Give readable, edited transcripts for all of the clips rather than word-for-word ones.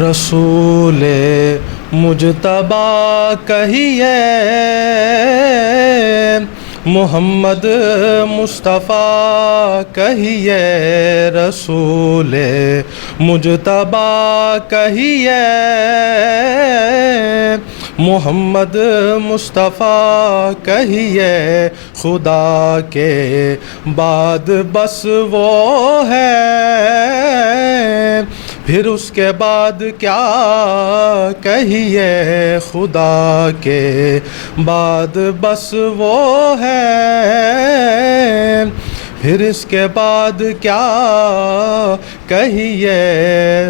رسول مجتبیٰ کہیے، محمد مصطفیٰ کہیے، رسول مجتبیٰ کہیے، محمد مصطفیٰ کہیے، خدا کے بعد بس وہ ہے، پھر اس کے بعد کیا کہیے، خدا کے بعد بس وہ ہے، پھر اس کے بعد کیا کہیے،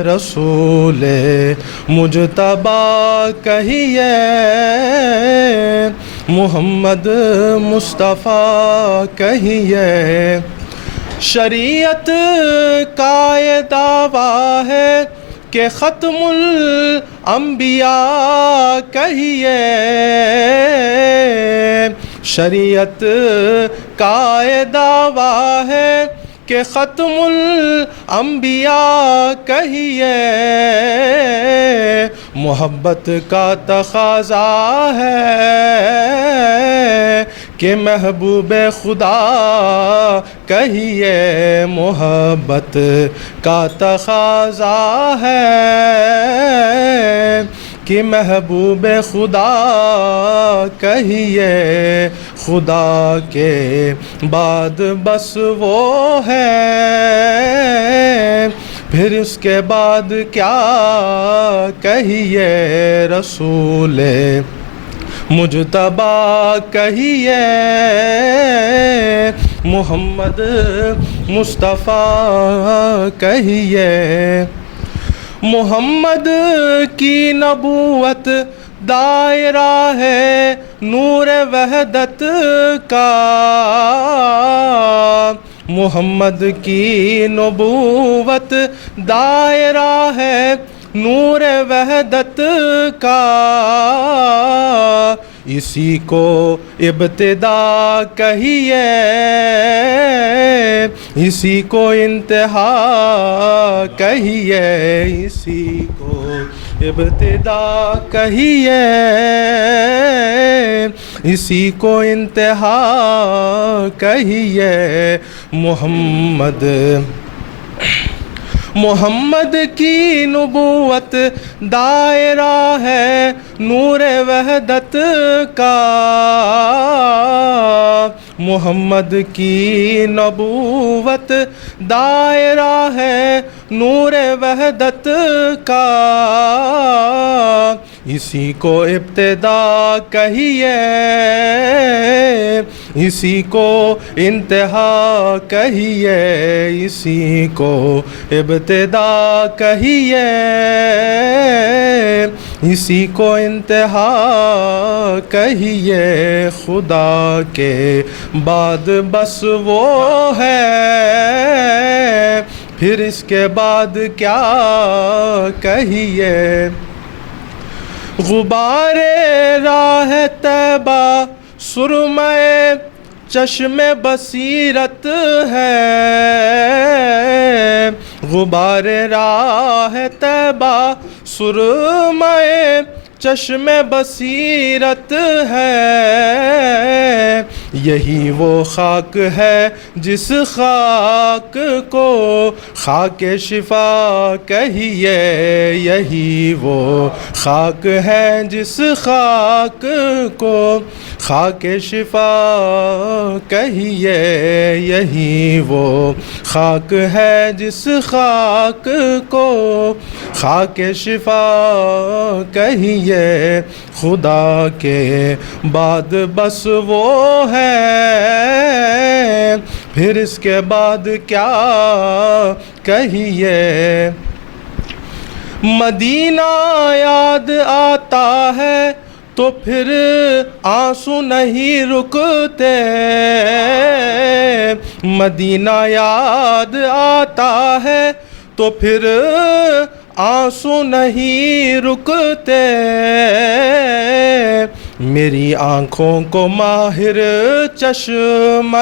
رسول مجتبیٰ کہیے، محمد مصطفیٰ کہیے۔ شریعت کا یہ دعویٰ ہے کہ ختم الانبیاء کہیے، شریعت کا یہ دعویٰ ہے کہ ختم الانبیاء کہیے، محبت کا تقاضا ہے کہ محبوب خدا کہیے، محبت کا تقاضا ہے کہ محبوب خدا کہیے، خدا کے بعد بس وہ ہے، پھر اس کے بعد کیا کہیے، رسول مجتبیٰ کہیے، محمد مصطفیٰ کہیے۔ محمد کی نبوت دائرہ ہے نور وحدت کا، محمد کی نبوت دائرہ ہے نور وحدت کا، اسی کو ابتدا کہیے، اسی کو انتہا کہیے، اسی کو ابتدا کہیے، اسی کو انتہا کہیے، محمد کی نبوت دائرہ ہے نور وحدت کا، محمد کی نبوت دائرہ ہے نور وحدت کا، اسی کو ابتدا کہیے، اسی کو انتہا کہیے، اسی کو ابتدا کہیے، اسی کو انتہا کہیے، خدا کے بعد بس وہ ہے، پھر اس کے بعد کیا کہیے، غبار راہ طیبہ سرمے چشم بصیرت ہے، غبار راہ طیبہ سرمے چشم بصیرت ہے، یہی وہ خاک ہے جس خاک کو خاک شفا کہیے، یہی وہ خاک ہے جس خاک کو خاک شفا کہیے، یہی وہ خاک ہے جس خاک کو خاک شفا کہیے، خدا کے بعد بس وہ ہے، پھر اس کے بعد کیا کہیے، مدینہ یاد آتا ہے تو پھر آنسو نہیں رکتے، مدینہ یاد آتا ہے تو پھر آنسو نہیں رکتے، میری آنکھوں کو ماہر چشمِ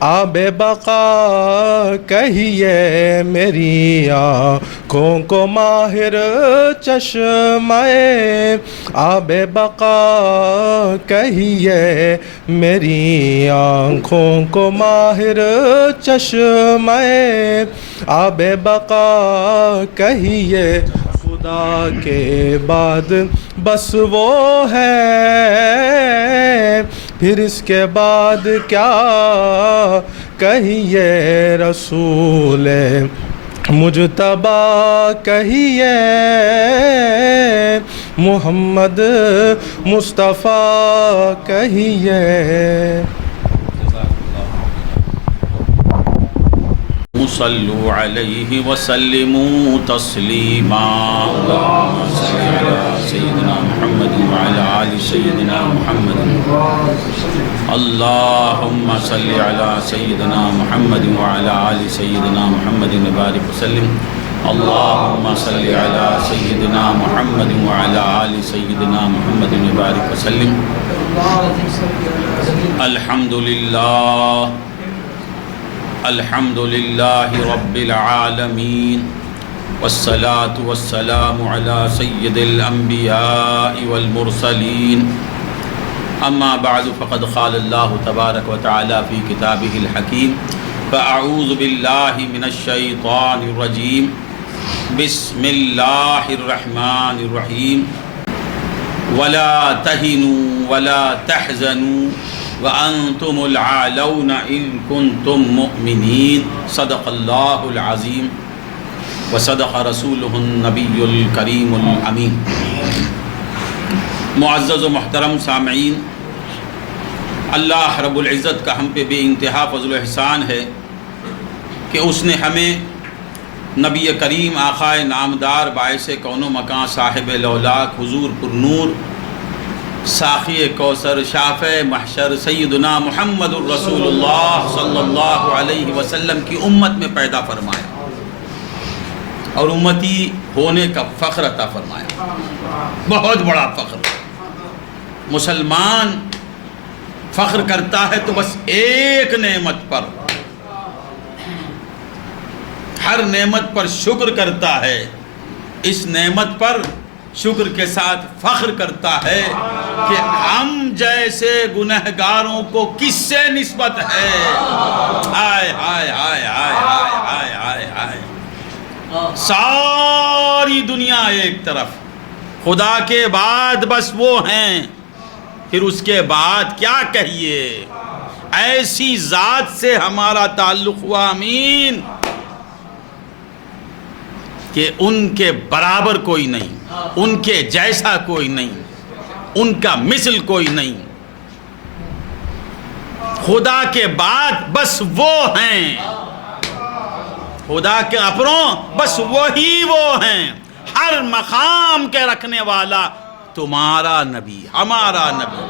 آب بقا کہیے، میری آنکھوں کو ماہر چشمِ آب بقا کہیے، میری آنکھوں کو ماہر چشمِ آب بقا کہیے، خدا کے بعد بس وہ ہے، پھر اس کے بعد کیا کہیے، رسول مجتبیٰ کہیے، محمد مصطفیٰ کہیے۔ صلوا علیہ وسلموا تسلیما، اللہم صل علی سیدنا محمد وعلی آل سیدنا محمد، اللہم صل علی سیدنا محمد وعلی آل سیدنا محمد وبارک وسلم، اللہم صل علی سیدنا محمد وعلی آل سیدنا محمد وبارک وسلم۔ الحمدللہ الحمدللہ رب العالمین، والصلاة والسلام علی سید الانبیاء والمرسلین، اما بعد فقد قال اللہ تبارک وتعالی فی کتابہ الحکیم، فاعوذ باللہ من الشیطان الرجیم، بسم اللہ الرحمن الرحیم، ولا تہنوا ولا تحزنوا وَأَنْتُمُ الْعَالَوْنَ إِن كُنْتُم مُؤْمِنِينَ، صدق اللہ العظیم وصدق رسولہ النبی الکریم الامین۔ معزز و محترم سامعین، اللہ رب العزت کا ہم پہ بے انتہا فضل و احسان ہے کہ اس نے ہمیں نبی کریم آقا نامدار باعث کون و مکان صاحب لولاک حضور پر نور ساقی کوثر شافع محشر سیدنا محمد الرسول اللہ صلی اللہ علیہ وسلم کی امت میں پیدا فرمایا اور امتی ہونے کا فخر عطا فرمایا، بہت بڑا فخر۔ مسلمان فخر کرتا ہے تو بس ایک نعمت پر، ہر نعمت پر شکر کرتا ہے، اس نعمت پر شکر کے ساتھ فخر کرتا ہے کہ ہم جیسے گنہگاروں کو کس سے نسبت ہے۔ ہائے ہائے ہائے ہائے ہائے ہائے ہائے، ساری دنیا ایک طرف، خدا کے بعد بس وہ ہیں، پھر اس کے بعد کیا کہیے، ایسی ذات سے ہمارا تعلق ہوا، آمین، کہ ان کے برابر کوئی نہیں، ان کے جیسا کوئی نہیں، ان کا مثل کوئی نہیں، خدا کے بعد بس وہ ہیں، خدا کے اپروں بس وہی وہ ہیں، ہر مقام کے رکھنے والا تمہارا نبی، ہمارا نبی،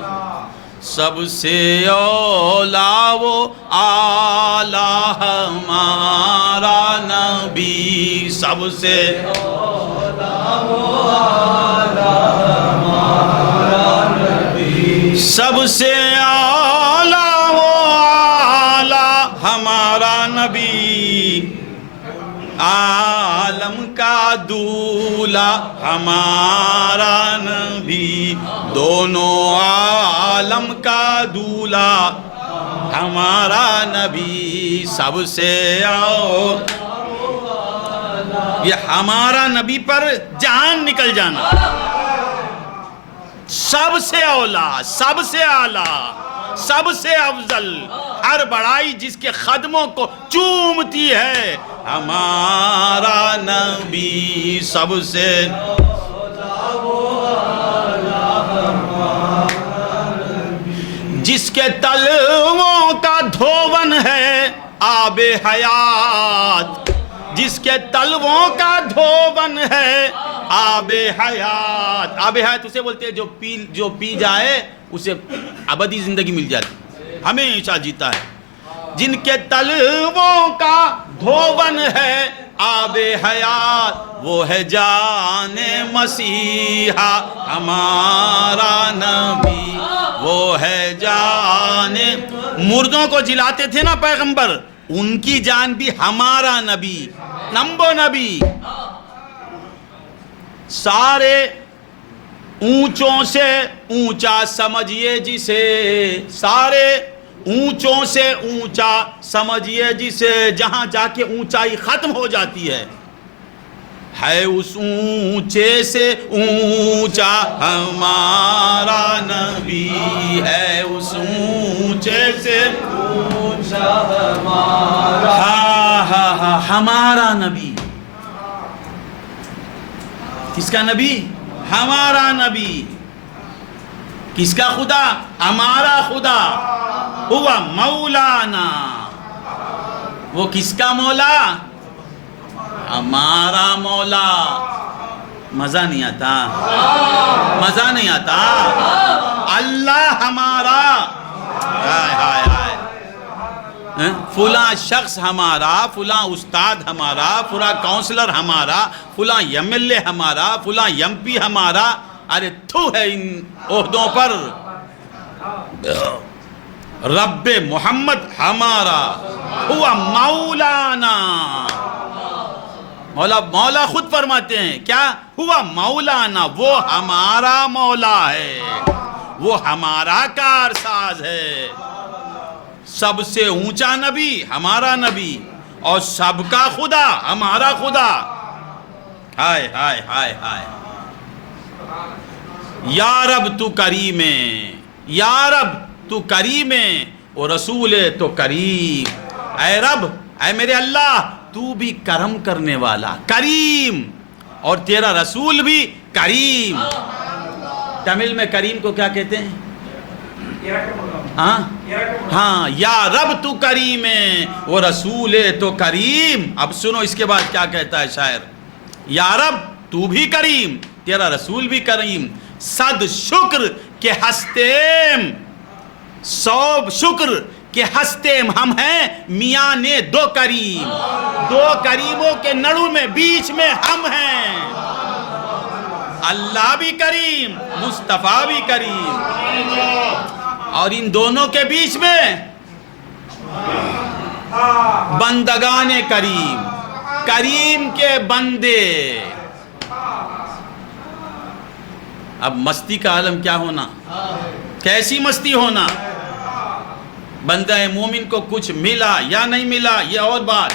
سب سے اولا و اعلیٰ ہمارا نبی، سب سے اولا و اعلیٰ ہمارا نبی، سب سے اولا و اعلیٰ ہمارا نبی، عالم کا دولہ ہمارا نبی، دونوں عالم کا دولہ ہمارا نبی، سب سے یہ ہمارا نبی پر جان نکل جانا، سب سے اولا، سب سے اعلیٰ، سب سے افضل، ہر بڑائی جس کے قدموں کو چومتی ہے، ہمارا نبی، سب سے جس کے تلووں کا دھوون ہے آب حیات، جس کے تلووں کا دھوون ہے آب حیات، آب حیات اسے بولتے ہیں جو پی جائے اسے ابدی زندگی مل جاتی، ہمیشہ جیتا ہے، جن کے تلووں کا دھوون ہے آب حیات وہ ہے جان مسیحا ہمارا نبی وہ ہے جان. مردوں کو جلاتے تھے نا پیغمبر, ان کی جان بھی ہمارا نبی, نمبو نبی. سارے اونچوں سے اونچا سمجھیے جسے, سارے اونچوں سے اونچا سمجھیے جسے, جہاں جا کے اونچائی ختم ہو جاتی ہے اس اونچے سے اونچا ہمارا نبی ہے, اس اونچے سے اونچا ہمارا, ہمارا نبی. کس کا نبی؟ ہمارا نبی. کس کا خدا؟ ہمارا خدا. ہوا مولانا. وہ کس کا مولا؟ ہمارا مولا. مزہ نہیں آتا؟ مزہ نہیں آتا؟ اللہ ہمارا. ہائے ہائے ہائے, فلاں شخص ہمارا, فلاں استاد ہمارا, فلاں کاؤنسلر ہمارا, فلاں ایم ایل اے ہمارا, فلاں ایم پی ہمارا. ارے تھو ہے ان عہدوں پر. رب محمد ہمارا ہوا مولانا. مولا خود فرماتے ہیں کیا؟ ہوا مولانا, وہ ہمارا مولا ہے, وہ ہمارا کارساز ہے. سب سے اونچا نبی ہمارا نبی, اور سب کا خدا ہمارا خدا. ہائے ہائے ہائے ہائے. یا رب تو کریم ہے, یا رب تو کریم ہے, وہ رسول تو کریم. اے رب, اے میرے اللہ, تو بھی کرم کرنے والا کریم, اور تیرا رسول بھی کریم. تمل میں کریم کو کیا کہتے ہیں؟ ہاں, یا رب تو کریم ہے, وہ رسول تو کریم. اب سنو اس کے بعد کیا کہتا ہے شاعر. یا رب تو بھی کریم, تیرا رسول بھی کریم. صد شکر کہ ہستیم, سو شکر کہ ہستیم, ہم ہیں میاں نے دو کریم. دو کریموں کے نڑوں میں بیچ میں ہم ہیں. اللہ بھی کریم, مصطفیٰ بھی کریم, اور ان دونوں کے بیچ میں بندگان کریم, کریم کے بندے. اب مستی کا عالم کیا ہونا, کیسی مستی ہونا. بندہ مومن کو کچھ ملا یا نہیں ملا یہ اور بات,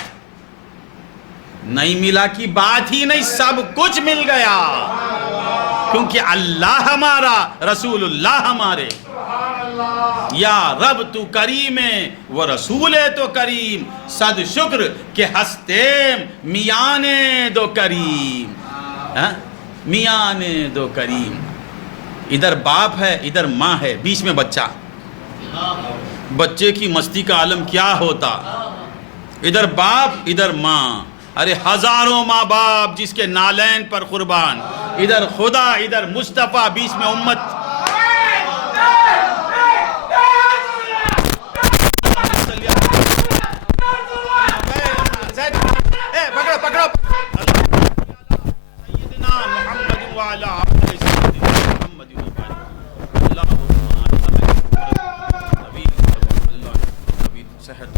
نہیں ملا کی بات ہی نہیں, سب کچھ مل گیا, کیونکہ اللہ ہمارا, رسول اللہ ہمارے. یا رب تو کریم ہے, وہ رسول تو کریم. صد شکر کہ ہستیم میاں نے دو کریم, میاں نے دو کریم. ادھر باپ ہے, ادھر ماں ہے, بیچ میں بچہ. بچے کی مستی کا عالم کیا ہوتا. ادھر باپ, ادھر ماں. ارے ہزاروں ماں باپ جس کے نالین پر قربان. ادھر خدا, ادھر مصطفیٰ, بیچ میں امت. پکڑو پکڑو. سیدنا محمد وعلا محمد صحت.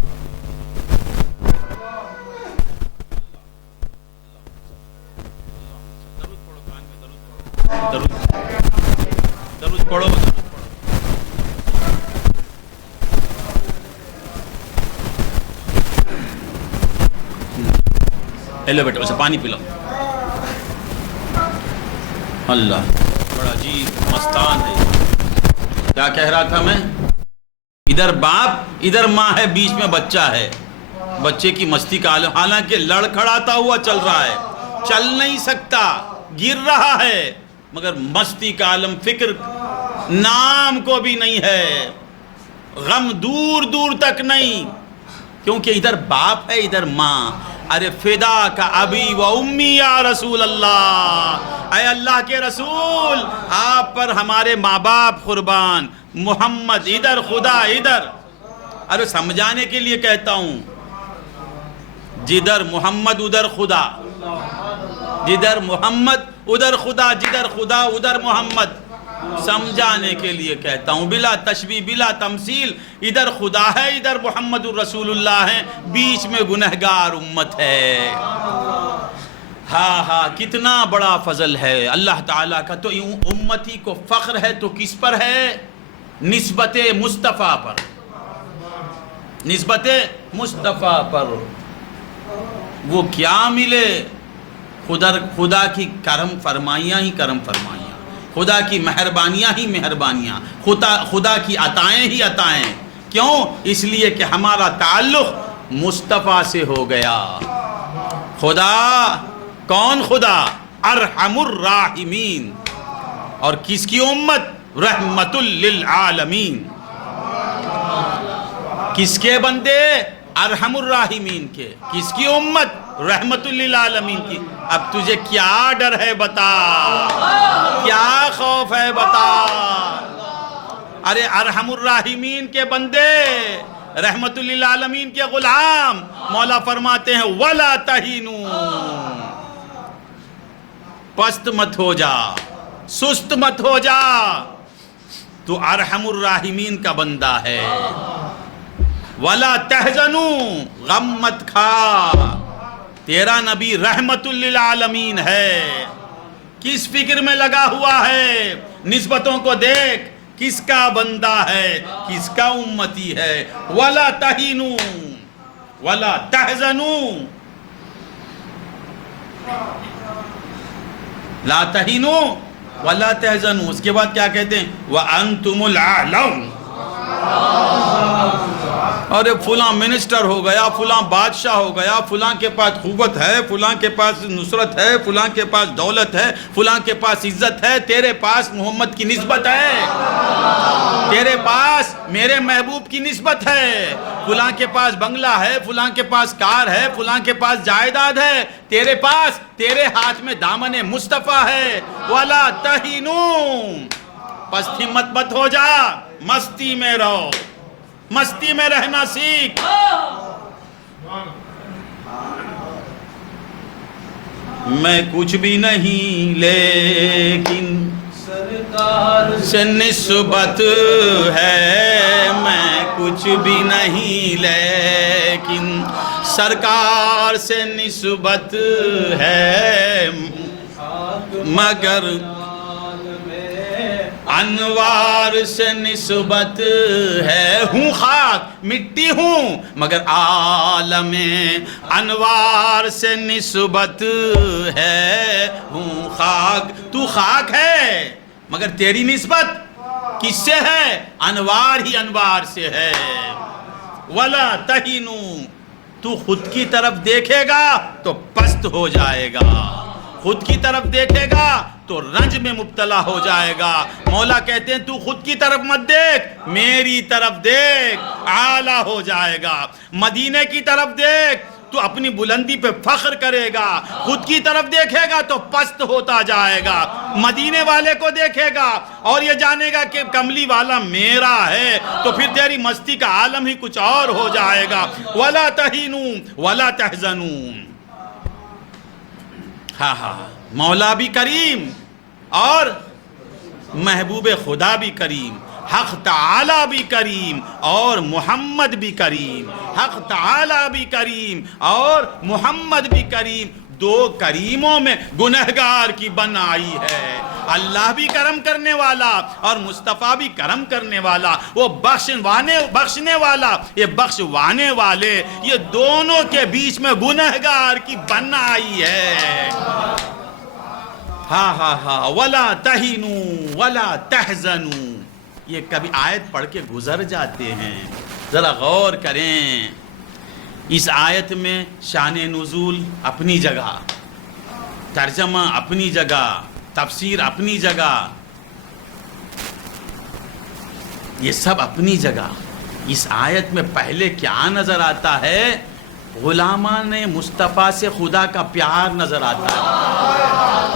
درود پڑھو. لو بیٹا اسے پانی پلاؤ. اللہ بڑا عجیب مستان ہے. کیا کہہ رہا تھا میں؟ ادھر باپ, ادھر ماں ہے, بیچ میں بچہ ہے. بچے کی مستی کا عالم, حالانکہ لڑکھڑاتا ہوا چل رہا ہے, چل نہیں سکتا, گر رہا ہے, مگر مستی کا عالم, فکر نام کو بھی نہیں ہے, غم دور دور تک نہیں, کیونکہ ادھر باپ ہے, ادھر ماں. ارے فدا کا ابی و امی یا رسول اللہ, اے اللہ کے رسول, آپ پر ہمارے ماں باپ قربان. محمد ادھر, خدا ادھر. ارے سمجھانے کے لیے کہتا ہوں, جدھر محمد ادھر خدا، جدھر محمد ادھر خدا، جدھر خدا ادھر محمد. سمجھانے کے لیے کہتا ہوں، بلا تشبیہ بلا تمثیل، ادھر خدا ہے ادھر محمد الرسول اللہ ہے، بیچ میں گنہگار امت ہے. ہاں ہاں، کتنا بڑا فضل ہے اللہ تعالیٰ کا. تو امتی کو فخر ہے تو کس پر ہے؟ نسبت مصطفیٰ پر، نسبت مصطفیٰ پر. وہ کیا ملے؟ خدا کی کرم فرمائیاں ہی کرم فرمائیاں، خدا کی مہربانیاں ہی مہربانیاں، خدا کی عطائیں ہی عطائیں. کیوں؟ اس لیے کہ ہمارا تعلق مصطفیٰ سے ہو گیا. خدا کون؟ خدا ارحم الراحمین. اور کس کی امت؟ رحمت للعالمین. کس کے بندے؟ ارحم الراحمین کے. کس کی امت؟ رحمت للعالمین کی. اب تجھے کیا ڈر ہے بتا، کیا خوف ہے بتا. ارے ارحم الراحمین کے بندے، رحمت للعالمین کے غلام، مولا فرماتے ہیں وَلَا تَهِنُوا، پست مت ہو جا، سست مت ہو جا، تو ارحم الراحمین کا بندہ ہے. وَلَا تَحْزَنُوا، غم مت کھا، تیرا نبی رحمت للعالمین ہے. کس فکر میں لگا ہوا ہے؟ نسبتوں کو دیکھ، کس کا بندہ ہے، کس کا امتی ہے. وَلَا تَهِنُوا وَلَا تَحْزَنُوا، لا تہینوا ولا تحزنوا. اس کے بعد کیا کہتے ہیں؟ وَأَنْتُمُ الْأَعْلَوْنَ. ارے فلاں منسٹر ہو گیا، فلاں بادشاہ ہو گیا، فلاں کے پاس قوت ہے، فلاں کے پاس نصرت ہے، فلاں کے پاس دولت ہے، فلاں کے پاس عزت ہے. تیرے پاس محمد کی نسبت ہے، تیرے پاس میرے محبوب کی نسبت ہے. فلاں کے پاس بنگلہ ہے، فلاں کے پاس کار ہے، فلاں کے پاس جائیداد ہے. تیرے پاس، تیرے ہاتھ میں دامن مصطفیٰ ہے. وَلَا تَهِنُوا، پس ہمت مت ہو جا، مستی میں رہو، مستی میں رہنا سیکھ. میں کچھ بھی نہیں لیکن سرکار سے نسبت ہے. میں کچھ بھی نہیں لیکن سرکار سے نسبت ہے. مگر انوار سے نسبت ہے. ہوں خاک، مٹی ہوں، مگر عالم انوار سے نسبت ہے. ہوں خاک، تو خاک ہے، مگر تیری نسبت کس سے ہے؟ انوار ہی انوار سے ہے. وَلَا تَهِنُوا، تو خود کی طرف دیکھے گا تو پست ہو جائے گا، خود کی طرف دیکھے گا تو رنج میں مبتلا ہو جائے گا. مولا کہتے ہیں تو خود کی طرف مت دیکھ، میری طرف دیکھ، اعلیٰ ہو جائے گا. مدینے کی طرف دیکھ تو اپنی بلندی پہ فخر کرے گا. خود کی طرف دیکھے گا تو پست ہوتا جائے گا. مدینے والے کو دیکھے گا اور یہ جانے گا کہ کملی والا میرا ہے، تو پھر تیری مستی کا عالم ہی کچھ اور ہو جائے گا. وَلَا تَهِنُوا وَلَا تَحْزَنُوا. ہاں ہاں، مولا بھی کریم اور محبوب خدا بھی کریم، حق تعالی بھی کریم اور محمد بھی کریم. حق تعالی بھی کریم اور محمد بھی کریم. دو کریموں میں گنہگار کی بن آئی ہے. اللہ بھی کرم کرنے والا اور مصطفیٰ بھی کرم کرنے والا. وہ بخشنے والا، یہ بخشوانے والے، یہ دونوں کے بیچ میں گنہگار کی بن آئی ہے. ہاں ہاں ہاں. وَلَا تَهِنُوا وَلَا تَحْزَنُوا. یہ کبھی آیت پڑھ کے گزر جاتے ہیں، ذرا غور کریں. اس آیت میں شان نزول اپنی جگہ، ترجمہ اپنی جگہ، تفسیر اپنی جگہ، یہ سب اپنی جگہ. اس آیت میں پہلے کیا نظر آتا ہے؟ غلامان مصطفیٰ سے خدا کا پیار نظر آتا ہے.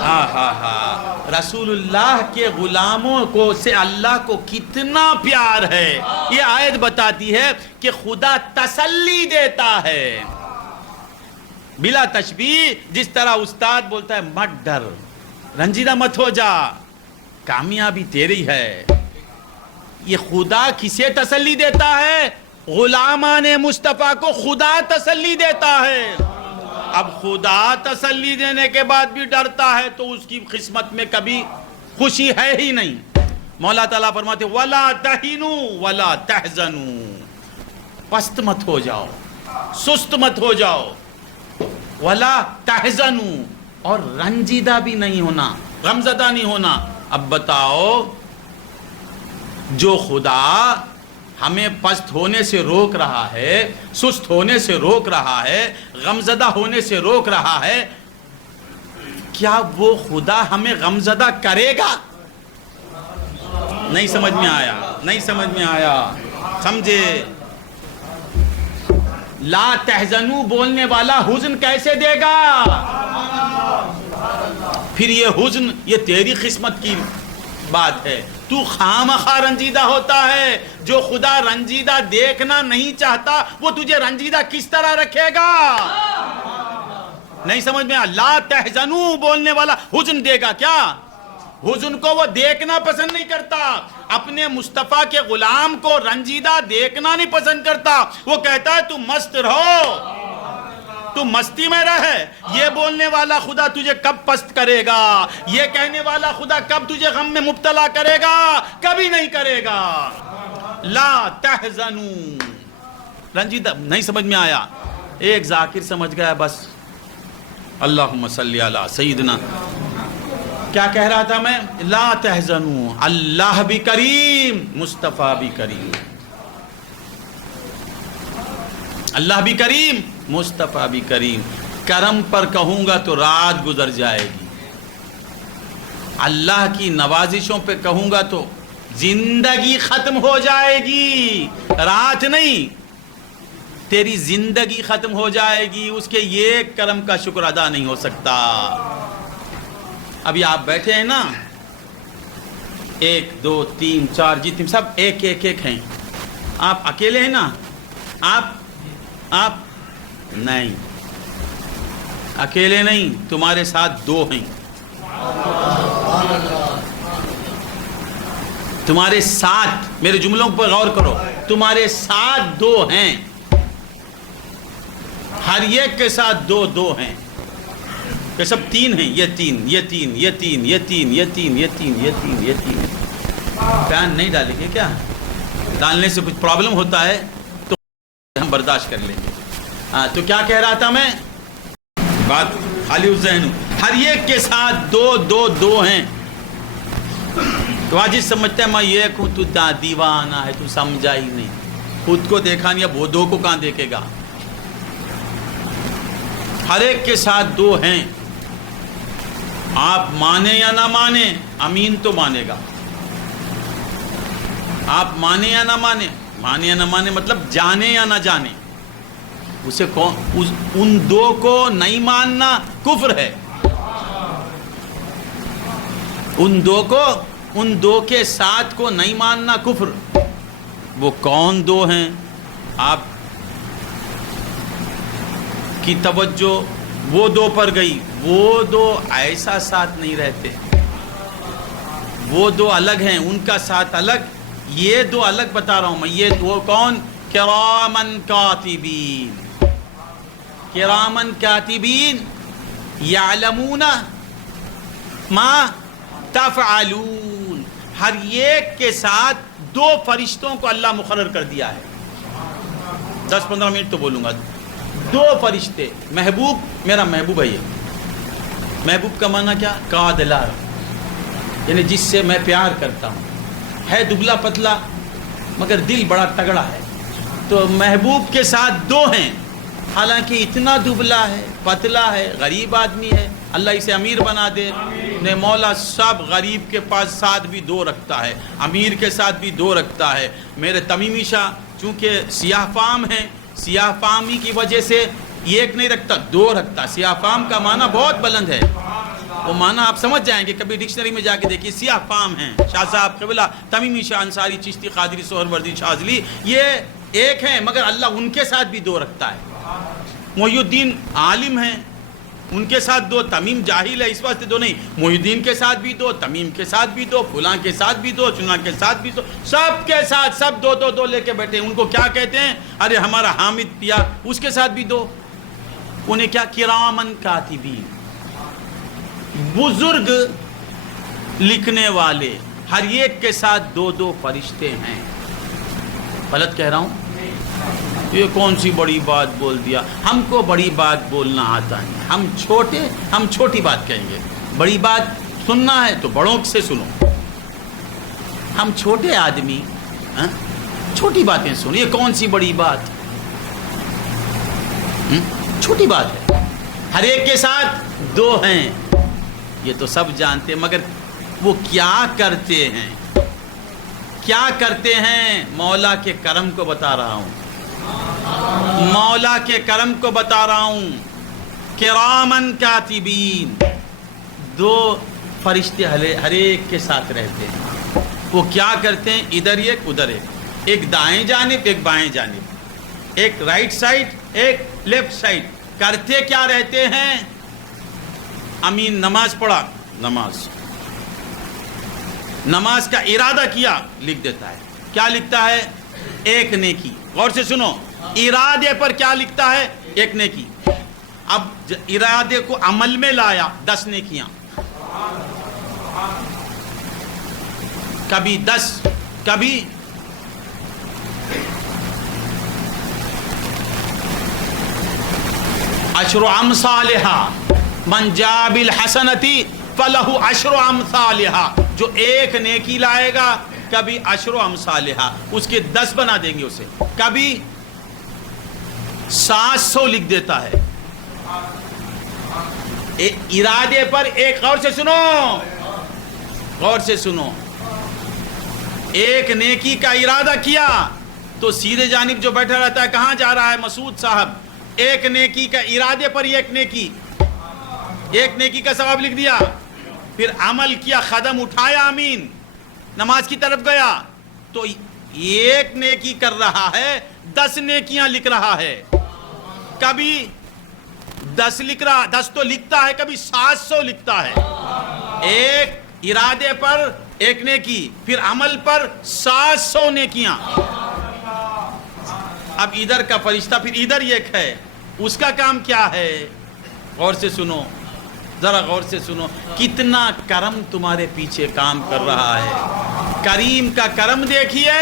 ہاں ہاں ہاں، رسول اللہ کے غلاموں کو سے اللہ کو کتنا پیار ہے. یہ آیت بتاتی ہے کہ خدا تسلی دیتا ہے. بلا تشبیہ، جس طرح استاد بولتا ہے مت ڈر، رنجیدہ مت ہو جا، کامیابی تیری ہے. یہ خدا کسے تسلی دیتا ہے؟ غلامان مصطفیٰ کو خدا تسلی دیتا ہے. اب خدا تسلی دینے کے بعد بھی ڈرتا ہے تو اس کی قسمت میں کبھی خوشی ہے ہی نہیں. مولا تعالیٰ فرماتے وَلَا تَهِنُوا وَلَا تَحْزَنُوا، پست مت ہو جاؤ، سست مت ہو جاؤ. وَلَا تَحْزَنُوا، اور رنجیدہ بھی نہیں ہونا، غمزدہ نہیں ہونا. اب بتاؤ، جو خدا ہمیں پست ہونے سے روک رہا ہے، سست ہونے سے روک رہا ہے، غمزدہ ہونے سے روک رہا ہے، کیا وہ خدا ہمیں غمزدہ کرے گا؟ نہیں سمجھ میں آیا، نہیں سمجھ میں آیا. سمجھے؟ لا تحزنوا بولنے والا حزن کیسے دے گا؟ پھر یہ حزن یہ تیری قسمت کی بات ہے. تو خامخواہ رنجیدہ ہوتا ہے. جو خدا رنجیدہ دیکھنا نہیں چاہتا وہ تجھے رنجیدہ کس طرح رکھے گا؟ نہیں سمجھ میں آیا. لا تحزنوا بولنے والا حزن دے گا کیا؟ حزن کو وہ دیکھنا پسند نہیں کرتا. اپنے مصطفیٰ کے غلام کو رنجیدہ دیکھنا نہیں پسند کرتا. وہ کہتا ہے تو مست رہو، تو مستی میں رہے. یہ بولنے والا خدا تجھے کب پست کرے گا؟ یہ کہنے والا خدا کب تجھے غم میں مبتلا کرے گا؟ کبھی نہیں کرے گا. لا تحزنوا، رنجیدہ. نہیں سمجھ میں آیا؟ ایک ذاکر سمجھ گیا بس. اللہم صلی علی سیدنا. کیا کہہ رہا تھا میں؟ لا تحزنوا، اللہ بھی کریم، مصطفیٰ بھی کریم. اللہ بھی کریم، مصطفیٰ بھی کریم. کرم پر کہوں گا تو رات گزر جائے گی، اللہ کی نوازشوں پہ کہوں گا تو زندگی ختم ہو جائے گی. رات نہیں، تیری زندگی ختم ہو جائے گی. اس کے یہ کرم کا شکر ادا نہیں ہو سکتا. ابھی آپ بیٹھے ہیں نا، 1 2 3 4 جتنے سب ایک ایک ایک ہیں. آپ اکیلے ہیں نا؟ آپ نہیں، اکیلے نہیں، تمہارے ساتھ 2 ہیں. تمہارے ساتھ، میرے جملوں پر غور کرو، تمہارے ساتھ 2 ہیں. ہر ایک کے ساتھ 2 2 ہیں. کہ سب 3 ہیں. یہ 3 یہ 3 یہ 3 یہ 3 یہ 3 یہ 3 یہ 3 یہ 3. بیان نہیں ڈالیں گے کیا؟ ڈالنے سے کچھ پرابلم ہوتا ہے تو ہم برداشت کر لیں گے. تو کیا کہہ رہا تھا میں؟ بات خالی ذہن. ہر ایک کے ساتھ 2 2 2 ہیں. تو آج سمجھتا ہے میں ایک ہوں، تو دیوانہ ہے، تو سمجھا ہی نہیں. خود کو دیکھا نہیں، اب وہ 2 کو کہاں دیکھے گا؟ ہر ایک کے ساتھ 2 ہیں. آپ مانے یا نہ مانے، امین تو مانے گا. آپ مانے یا نہ مانے، مانے یا نہ مانے مطلب جانے یا نہ جانے، اسے ان 2 کو نہیں ماننا کفر ہے. ان 2 کے ساتھ کو نہیں ماننا کفر. وہ کون 2 ہیں؟ آپ کی توجہ وہ 2 پر گئی. وہ 2 ایسا ساتھ نہیں رہتے. وہ 2 الگ ہیں، ان کا ساتھ الگ. یہ 2 الگ بتا رہا ہوں میں. یہ 2 کون؟ کرامن کاتبین. کرامن کاتبین یعلمون ما تفعلون. ہر ایک کے ساتھ 2 فرشتوں کو اللہ مقرر کر دیا ہے. 10-15 منٹ تو بولوں گا. 2 فرشتے. محبوب، میرا محبوب ہے. یہ محبوب کا معنی کیا؟ قادلار، یعنی جس سے میں پیار کرتا ہوں. ہے دبلا پتلا مگر دل بڑا تگڑا ہے. تو محبوب کے ساتھ 2 ہیں. حالانکہ اتنا دبلا ہے، پتلا ہے، غریب آدمی ہے. اللہ اسے امیر بنا دے. نے مولا سب غریب کے پاس ساتھ بھی 2 رکھتا ہے، امیر کے ساتھ بھی 2 رکھتا ہے. میرے تمیمی شاہ چونکہ سیاہ فام ہیں، سیاہ فامی کی وجہ سے ایک نہیں رکھتا، 2 رکھتا. سیاہ فام کا معنی بہت بلند ہے. وہ معنی آپ سمجھ جائیں گے. کبھی ڈکشنری میں جا کے دیکھیے. سیاہ فام ہیں شاہ صاحب قبلہ، تمیمی شاہ، انصاری، چشتی، قادری، سہروردی، شاذلی. یہ ایک ہیں مگر اللہ ان کے ساتھ بھی 2 رکھتا ہے. محی الدین عالم ہیں، ان کے ساتھ دو، تمیم جاہل ہے اس واسطے دو نہیں، محی الدین کے ساتھ بھی دو، تمیم کے ساتھ بھی دو، فلاں کے ساتھ بھی دو، چنا کے ساتھ بھی دو، سب کے ساتھ سب دو دو دو لے کے بیٹھے ہیں۔ ان کو کیا کہتے ہیں؟ ارے ہمارا حامد پیا، اس کے ساتھ بھی دو۔ انہیں کیا؟ کرامن کاتبین، بزرگ لکھنے والے، ہر ایک کے ساتھ دو دو فرشتے ہیں۔ غلط کہہ رہا ہوں؟ یہ کون سی بڑی بات بول دیا؟ ہم کو بڑی بات بولنا آتا نہیں، ہم چھوٹی بات کہیں گے۔ بڑی بات سننا ہے تو بڑوں سے سنو، ہم چھوٹے آدمی چھوٹی باتیں سنو۔ یہ کون سی بڑی بات؟ چھوٹی بات ہے، ہر ایک کے ساتھ دو ہیں، یہ تو سب جانتے ہیں، مگر وہ کیا کرتے ہیں؟ کیا کرتے ہیں؟ مولا کے کرم کو بتا رہا ہوں، مولا کے کرم کو بتا رہا ہوں۔ کرامن کاتبین، دو فرشتے ہر ایک کے ساتھ رہتے ہیں۔ وہ کیا کرتے ہیں؟ ادھر ایک ادھر ایک دائیں جانب ایک بائیں جانب، ایک رائٹ سائڈ ایک لیفٹ سائڈ۔ کرتے کیا رہتے ہیں؟ امین نماز پڑھا، نماز کا ارادہ کیا، لکھ دیتا ہے۔ کیا لکھتا ہے؟ ایک نیکی۔ غور سے سنو، ارادے پر کیا لکھتا ہے؟ ایک نیکی۔ اب ارادے کو عمل میں لایا، 10 نیکیاں، کبھی 10 کبھی عشر امثالہا، من جاء بالحسنۃ فلہ عشر امثالہا، جو ایک نیکی لائے گا کبھی عشر امثالہا، اس کے 10 بنا دیں گے اسے، کبھی 700 لکھ دیتا ہے۔ ارادے پر ایک، غور سے سنو، غور سے سنو، ایک نیکی کا ارادہ کیا تو سیدھے جانب جو بیٹھا رہتا ہے کہاں جا رہا ہے؟ مسعود صاحب، ایک نیکی کا ارادے پر ایک نیکی کا ثواب لکھ دیا، پھر عمل کیا، قدم اٹھایا، امین، نماز کی طرف گیا، تو ایک نیکی کر رہا ہے، 10 نیکیاں لکھ رہا ہے، کبھی 10 لکھ رہا، 10 تو لکھتا ہے، کبھی 700 لکھتا ہے۔ ایک ارادے پر ایک نیکی، پھر عمل پر 700 نیکیاں۔ اب ادھر کا فرشتہ پھر ادھر ایک ہے، اس کا کام کیا ہے؟ غور سے سنو، ذرا غور سے سنو، کتنا کرم تمہارے پیچھے کام کر رہا ہے۔ کریم کا کرم دیکھیے،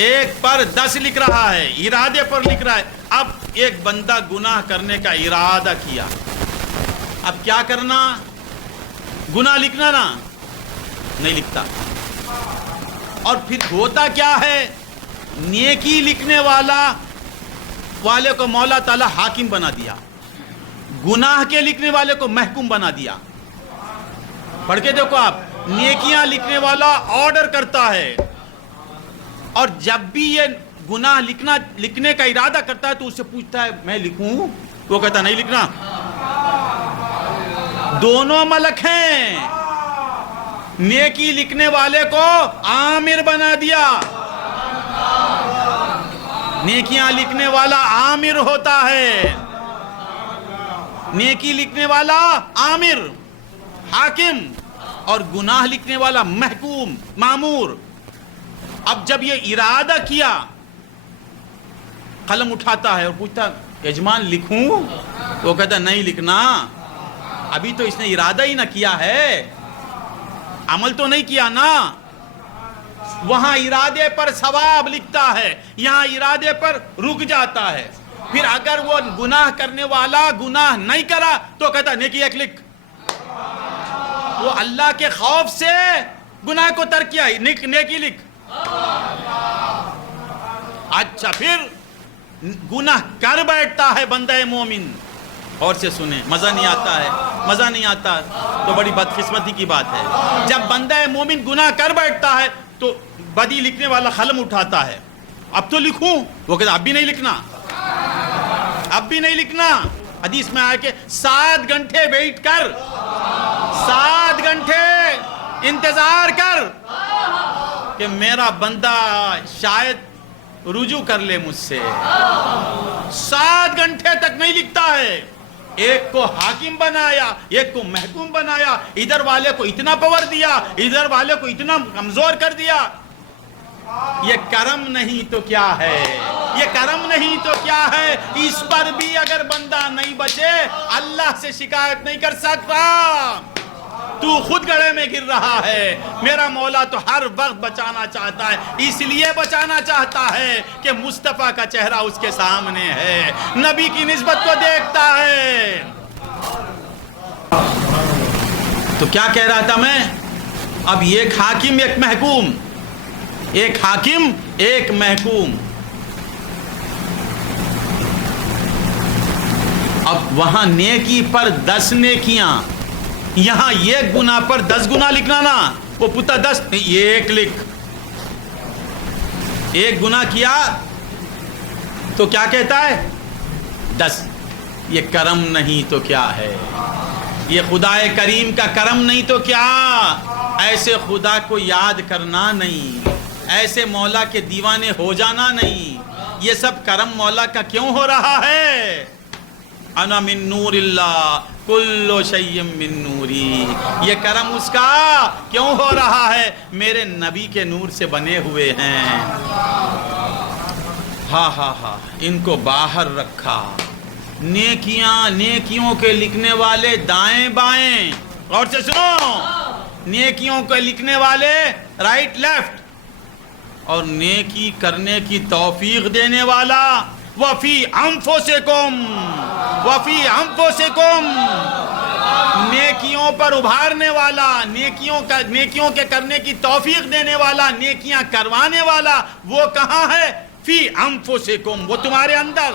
ایک پر 10 لکھ رہا ہے، ارادے پر لکھ رہا ہے۔ اب ایک بندہ گناہ کرنے کا ارادہ کیا، اب کیا کرنا؟ گناہ لکھنا نا؟ نہیں لکھتا۔ اور پھر ہوتا کیا ہے؟ نیکی لکھنے والے کو مولا تعالی حاکم بنا دیا، گناہ کے لکھنے والے کو محکوم بنا دیا۔ پڑھ کے دیکھو آپ، نیکیاں لکھنے والا آرڈر کرتا ہے، اور جب بھی یہ گناہ لکھنے کا ارادہ کرتا ہے تو اس سے پوچھتا ہے میں لکھوں؟ وہ کہتا نہیں لکھنا۔ دونوں ملک ہیں، نیکی لکھنے والے کو عامر بنا دیا، نیکیاں لکھنے والا عامر ہوتا ہے، نیکی لکھنے والا عامر حاکم، اور گناہ لکھنے والا محکوم مامور۔ اب جب یہ ارادہ کیا، قلم اٹھاتا ہے اور پوچھتا یجمان لکھوں؟ وہ کہتا نہیں لکھنا، ابھی تو اس نے ارادہ ہی نہ کیا ہے، عمل تو نہیں کیا نا۔ وہاں ارادے پر ثواب لکھتا ہے، یہاں ارادے پر رک جاتا ہے۔ پھر اگر وہ گناہ کرنے والا گناہ نہیں کرا تو کہتا نیکی ایک لکھ۔ وہ اللہ کے خوف سے گناہ کو ترک کیا، نیکی لکھ۔ اچھا، پھر گناہ کر بیٹھتا ہے بندہ مومن، اور سے سنیں، مزہ نہیں آتا ہے، مزہ نہیں آتا تو بڑی بدقسمتی کی بات ہے۔ جب بندہ مومن گناہ کر بیٹھتا ہے تو بدی لکھنے والا قلم اٹھاتا ہے، اب تو لکھوں؟ وہ کہتا اب بھی نہیں لکھنا، اب بھی نہیں لکھنا۔ حدیث میں آیا کہ 7 گھنٹے ویٹ کر، 7 گھنٹے انتظار کر کہ میرا بندہ شاید رجوع کر لے مجھ سے. 7 گھنٹے تک نہیں لکھتا ہے. ایک کو حاکم بنایا, ایک کو محکوم بنایا, ادھر والے کو اتنا پاور دیا, ادھر والے کو اتنا کمزور کر دیا. یہ کرم نہیں تو کیا ہے, یہ کرم نہیں تو کیا ہے. اس پر بھی اگر بندہ نہیں بچے اللہ سے شکایت نہیں کر سکتا. تو خود گڑھے میں گر رہا ہے. میرا مولا تو ہر وقت بچانا چاہتا ہے, اس لیے بچانا چاہتا ہے کہ مصطفیٰ کا چہرہ اس کے سامنے ہے, نبی کی نسبت کو دیکھتا ہے. تو کیا کہہ رہا تھا میں؟ اب ایک حاکم ایک محکوم, ایک حاکم ایک محکوم. اب وہاں نیکی پر 10 نیکیاں, یہاں ایک گناہ پر 10 گناہ لکھنا نا. وہ پتا 10 نہیں, ایک لکھ. ایک گناہ کیا تو کیا کہتا ہے؟ 10. یہ کرم نہیں تو کیا ہے, یہ خدا کریم کا کرم نہیں تو کیا. ایسے خدا کو یاد کرنا نہیں, ایسے مولا کے دیوانے ہو جانا نہیں. یہ سب کرم مولا کا کیوں ہو رہا ہے؟ انا من نور اللہ کل شیء من نوری. یہ کرم اس کا کیوں ہو رہا ہے؟ میرے نبی کے نور سے بنے ہوئے ہیں. ہاں ہاں ہاں, ان کو باہر رکھا. نیکیوں کے لکھنے والے دائیں بائیں, غور سے سنو. نیکیوں کے لکھنے والے رائٹ لیفٹ, اور نیکی کرنے کی توفیق دینے والا وفی انفسکم, وفی انفسکم, نیکیوں پر ابھارنے والا, نیکیوں کے کرنے کی توفیق دینے والا, نیکیاں کروانے والا, وہ کہاں ہے؟ فی انفسکم, وہ تمہارے اندر.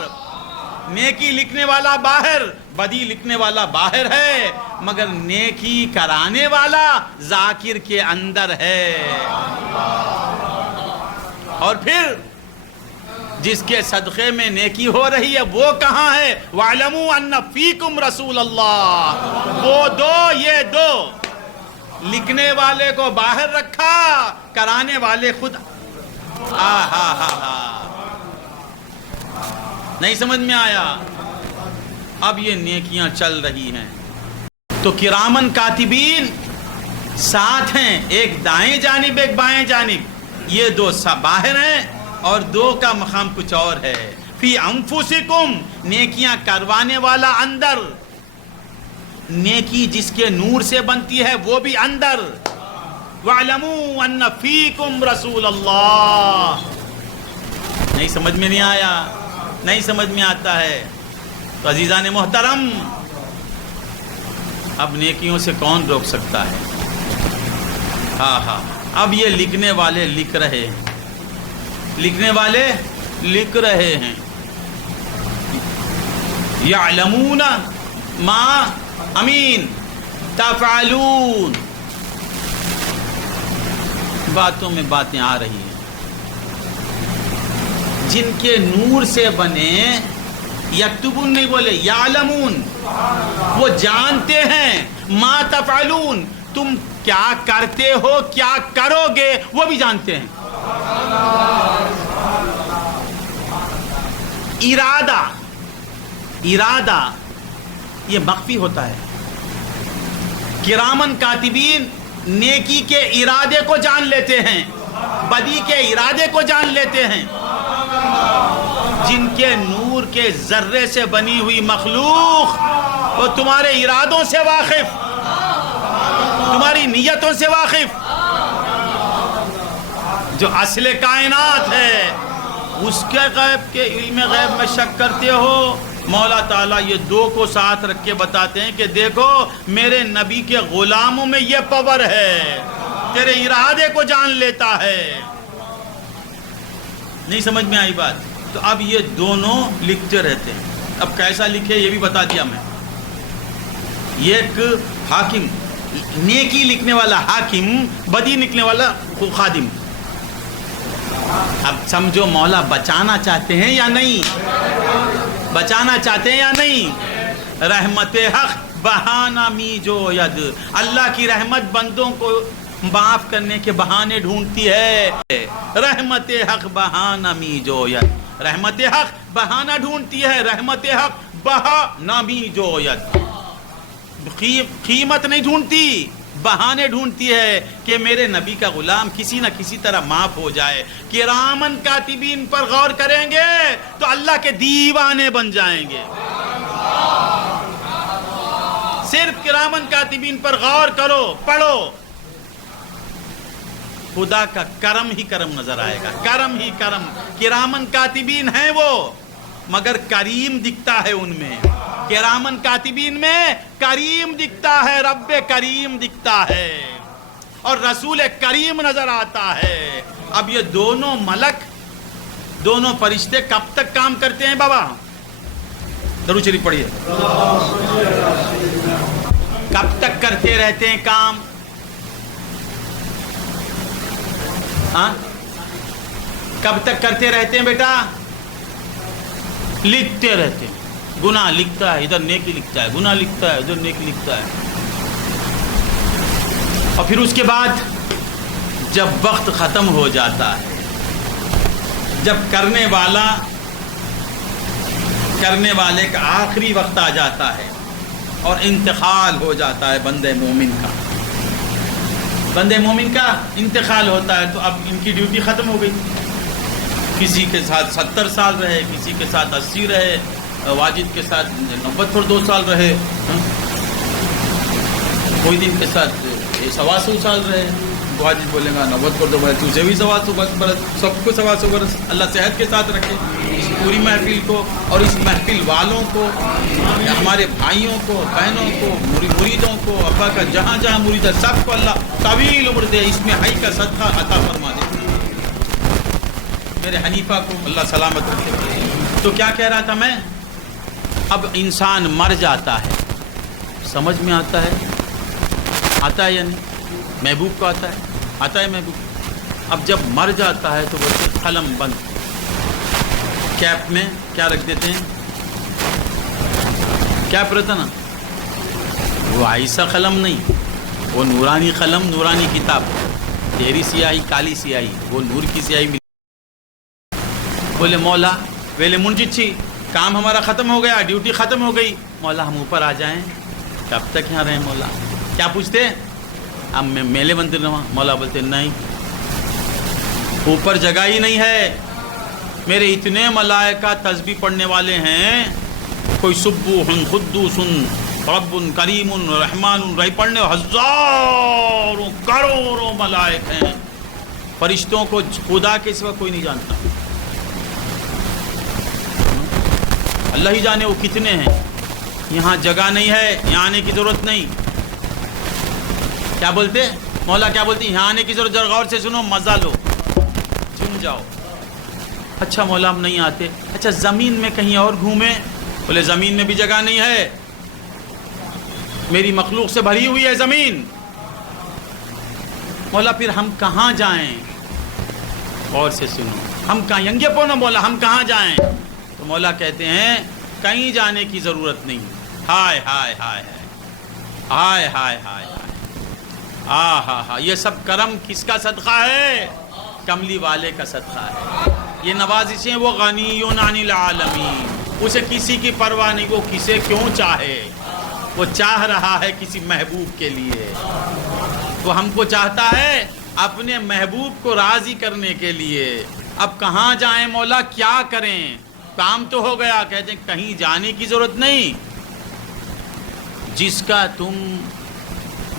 نیکی لکھنے والا باہر, بدی لکھنے والا باہر ہے, مگر نیکی کرانے والا ذاکر کے اندر ہے. اور پھر جس کے صدقے میں نیکی ہو رہی ہے وہ کہاں ہے؟ وَاعْلَمُوا أَنَّ فِيكُمْ رَسُولَ اللَّهِ. وہ دو, یہ دو, لکھنے والے کو باہر رکھا, کرانے والے خود. نہیں سمجھ میں آیا؟ اب یہ نیکیاں چل رہی ہیں تو کرامن کاتبین ساتھ ہیں, ایک دائیں جانب ایک بائیں جانب. یہ دو باہر ہیں اور دو کا مقام کچھ اور ہے. فی انفسکم, نیکیاں کروانے والا اندر, نیکی جس کے نور سے بنتی ہے وہ بھی اندر. وَاعْلَمُوا أَنَّ فِيكُمْ رَسُولَ اللَّهِ. نہیں سمجھ میں نہیں آیا؟ نہیں سمجھ میں آتا ہے تو عزیزان محترم, اب نیکیوں سے کون روک سکتا ہے؟ ہاں ہاں, اب یہ لکھنے والے لکھ رہے ہیں, لکھنے والے لکھ رہے ہیں. یعلمون ما امین تفعلون. باتوں میں باتیں آ رہی ہیں. جن کے نور سے بنے, یکتبون نہیں بولے, یعلمون, وہ جانتے ہیں. ما تفعلون, تم کیا کرتے ہو, کیا کرو گے, وہ بھی جانتے ہیں. ارادہ یہ مخفی ہوتا ہے. کرامن کاتبین نیکی کے ارادے کو جان لیتے ہیں, بدی کے ارادے کو جان لیتے ہیں. جن کے نور کے ذرے سے بنی ہوئی مخلوق, وہ تمہارے ارادوں سے واقف, تمہاری نیتوں سے واقف. جو اصل کائنات ہے اس کے غیب کے علم غیب میں شک کرتے ہو. مولا تعالیٰ یہ دو کو ساتھ رکھ کے بتاتے ہیں کہ دیکھو میرے نبی کے غلاموں میں یہ پاور ہے, تیرے ارادے کو جان لیتا ہے. نہیں سمجھ میں آئی بات؟ تو اب یہ دونوں لکھتے رہتے ہیں. اب کیسا لکھے یہ بھی بتا دیا میں. ایک حاکم, نیکی لکھنے والا حاکم, بدی لکھنے والا خادم. اب سمجھو مولا بچانا چاہتے ہیں یا نہیں؟ بچانا چاہتے ہیں یا نہیں؟ رحمت حق بہانہ می جو ید, اللہ کی رحمت بندوں کو معاف کرنے کے بہانے ڈھونڈتی ہے. رحمت حق بہانہ می جوید، رحمت حق بہانہ ڈھونڈتی ہے، رحمت حق بہانہ می جوید. قیمت نہیں ڈھونڈتی، بہانے ڈھونڈتی ہے کہ میرے نبی کا غلام کسی نہ کسی طرح معاف ہو جائے. کرامن کاتبین پر غور کریں گے تو اللہ کے دیوانے بن جائیں گے. صرف کرامن کاتبین پر غور کرو، پڑھو، خدا کا کرم ہی کرم نظر آئے گا. کرم ہی کرم. کرامن کاتبین ہیں وہ، مگر کریم دکھتا ہے ان میں. کرامن کاتبین میں کریم دکھتا ہے، رب کریم دکھتا ہے اور رسول کریم نظر آتا ہے. اب یہ دونوں ملک، دونوں فرشتے کب تک کام کرتے ہیں بابا؟ درود شریف پڑھیے. کب تک کرتے رہتے ہیں کام؟ ہاں کب تک کرتے رہتے ہیں بیٹا؟ لکھتے رہتے ہیں. گناہ لکھتا ہے، ادھر نیکی لکھتا ہے، گناہ لکھتا ہے، ادھر نیکی لکھتا ہے. اور پھر اس کے بعد جب وقت ختم ہو جاتا ہے، جب کرنے والے کا آخری وقت آ جاتا ہے اور انتقال ہو جاتا ہے بندے مومن کا انتقال ہوتا ہے، تو اب ان کی ڈیوٹی ختم ہو گئی. کسی کے ساتھ 70 سال رہے، کسی کے ساتھ 80 رہے، واجد کے ساتھ 92 سال رہے، کوئی دن کے ساتھ 125 سال رہے. واجد بولے گا 92 برس، تجھے بھی 125 برس، سب کو 125 برس. اللہ صحت کے ساتھ رکھے اس پوری محفل کو اور اس محفل والوں کو، ہمارے بھائیوں کو، بہنوں کو، مریدوں کو، ابا کا جہاں جہاں مرید ہے سب کو اللہ طویل عمر دے، اس میں حی کا صدقہ عطا فرما دے. میرے حنیفہ کو اللہ سلامت رکھے. تو کیا کہہ رہا تھا میں؟ اب انسان مر جاتا ہے، سمجھ میں آتا ہے یا نہیں؟ محبوب کو آتا ہے محبوب. اب جب مر جاتا ہے تو وہ قلم بند، کیپ میں کیا رکھ دیتے ہیں؟ کیپ رہتا نا، وہ ایسا قلم نہیں، وہ نورانی قلم، نورانی کتاب، تیری سیاہی کالی سیاہی، وہ نور کی سیاہی ملی. بولے مولا ویلے منجچی، کام ہمارا ختم ہو گیا، ڈیوٹی ختم ہو گئی، مولا ہم اوپر آ جائیں. کب تک یہاں رہیں مولا؟ کیا پوچھتے؟ اب میں میلے مندر رہا. مولا بولتے نہیں، اوپر جگہ ہی نہیں ہے. میرے اتنے ملائکہ تسبیح پڑھنے والے ہیں، کوئی سبوح قدوس رب کریم رحمان رہی پڑھنے ہزاروں کروڑوں ملائک ہیں. فرشتوں کو خدا کے سوا کوئی نہیں جانتا، اللہ ہی جانے وہ کتنے ہیں. یہاں جگہ نہیں ہے، یہاں آنے کی ضرورت نہیں. کیا بولتے مولا؟ کیا بولتے؟ یہاں آنے کی ضرورت، ذرا غور سے سنو، مزہ لو، چن جاؤ. اچھا مولا ہم نہیں آتے. اچھا زمین میں کہیں اور گھومیں؟ بولے زمین میں بھی جگہ نہیں ہے، میری مخلوق سے بھری ہوئی ہے زمین. مولا پھر ہم کہاں جائیں؟ غور سے سنو، ہم کہاں ینگے پونا مولا، ہم کہاں جائیں؟ تو مولا کہتے ہیں کہیں جانے کی ضرورت نہیں. ہائے ہائے ہائے ہائے ہائے ہائے ہائے، یہ سب کرم کس کا صدقہ ہے؟ کملی والے کا صدقہ ہے. یہ نوازشیں، وہ غنی عن العالمین، اسے کسی کی پرواہ نہیں. وہ کسے کیوں چاہے؟ وہ چاہ رہا ہے کسی محبوب کے لیے. وہ ہم کو چاہتا ہے اپنے محبوب کو راضی کرنے کے لیے. اب کہاں جائیں مولا، کیا کریں؟ کام تو ہو گیا. کہتے ہیں کہیں جانے کی ضرورت نہیں.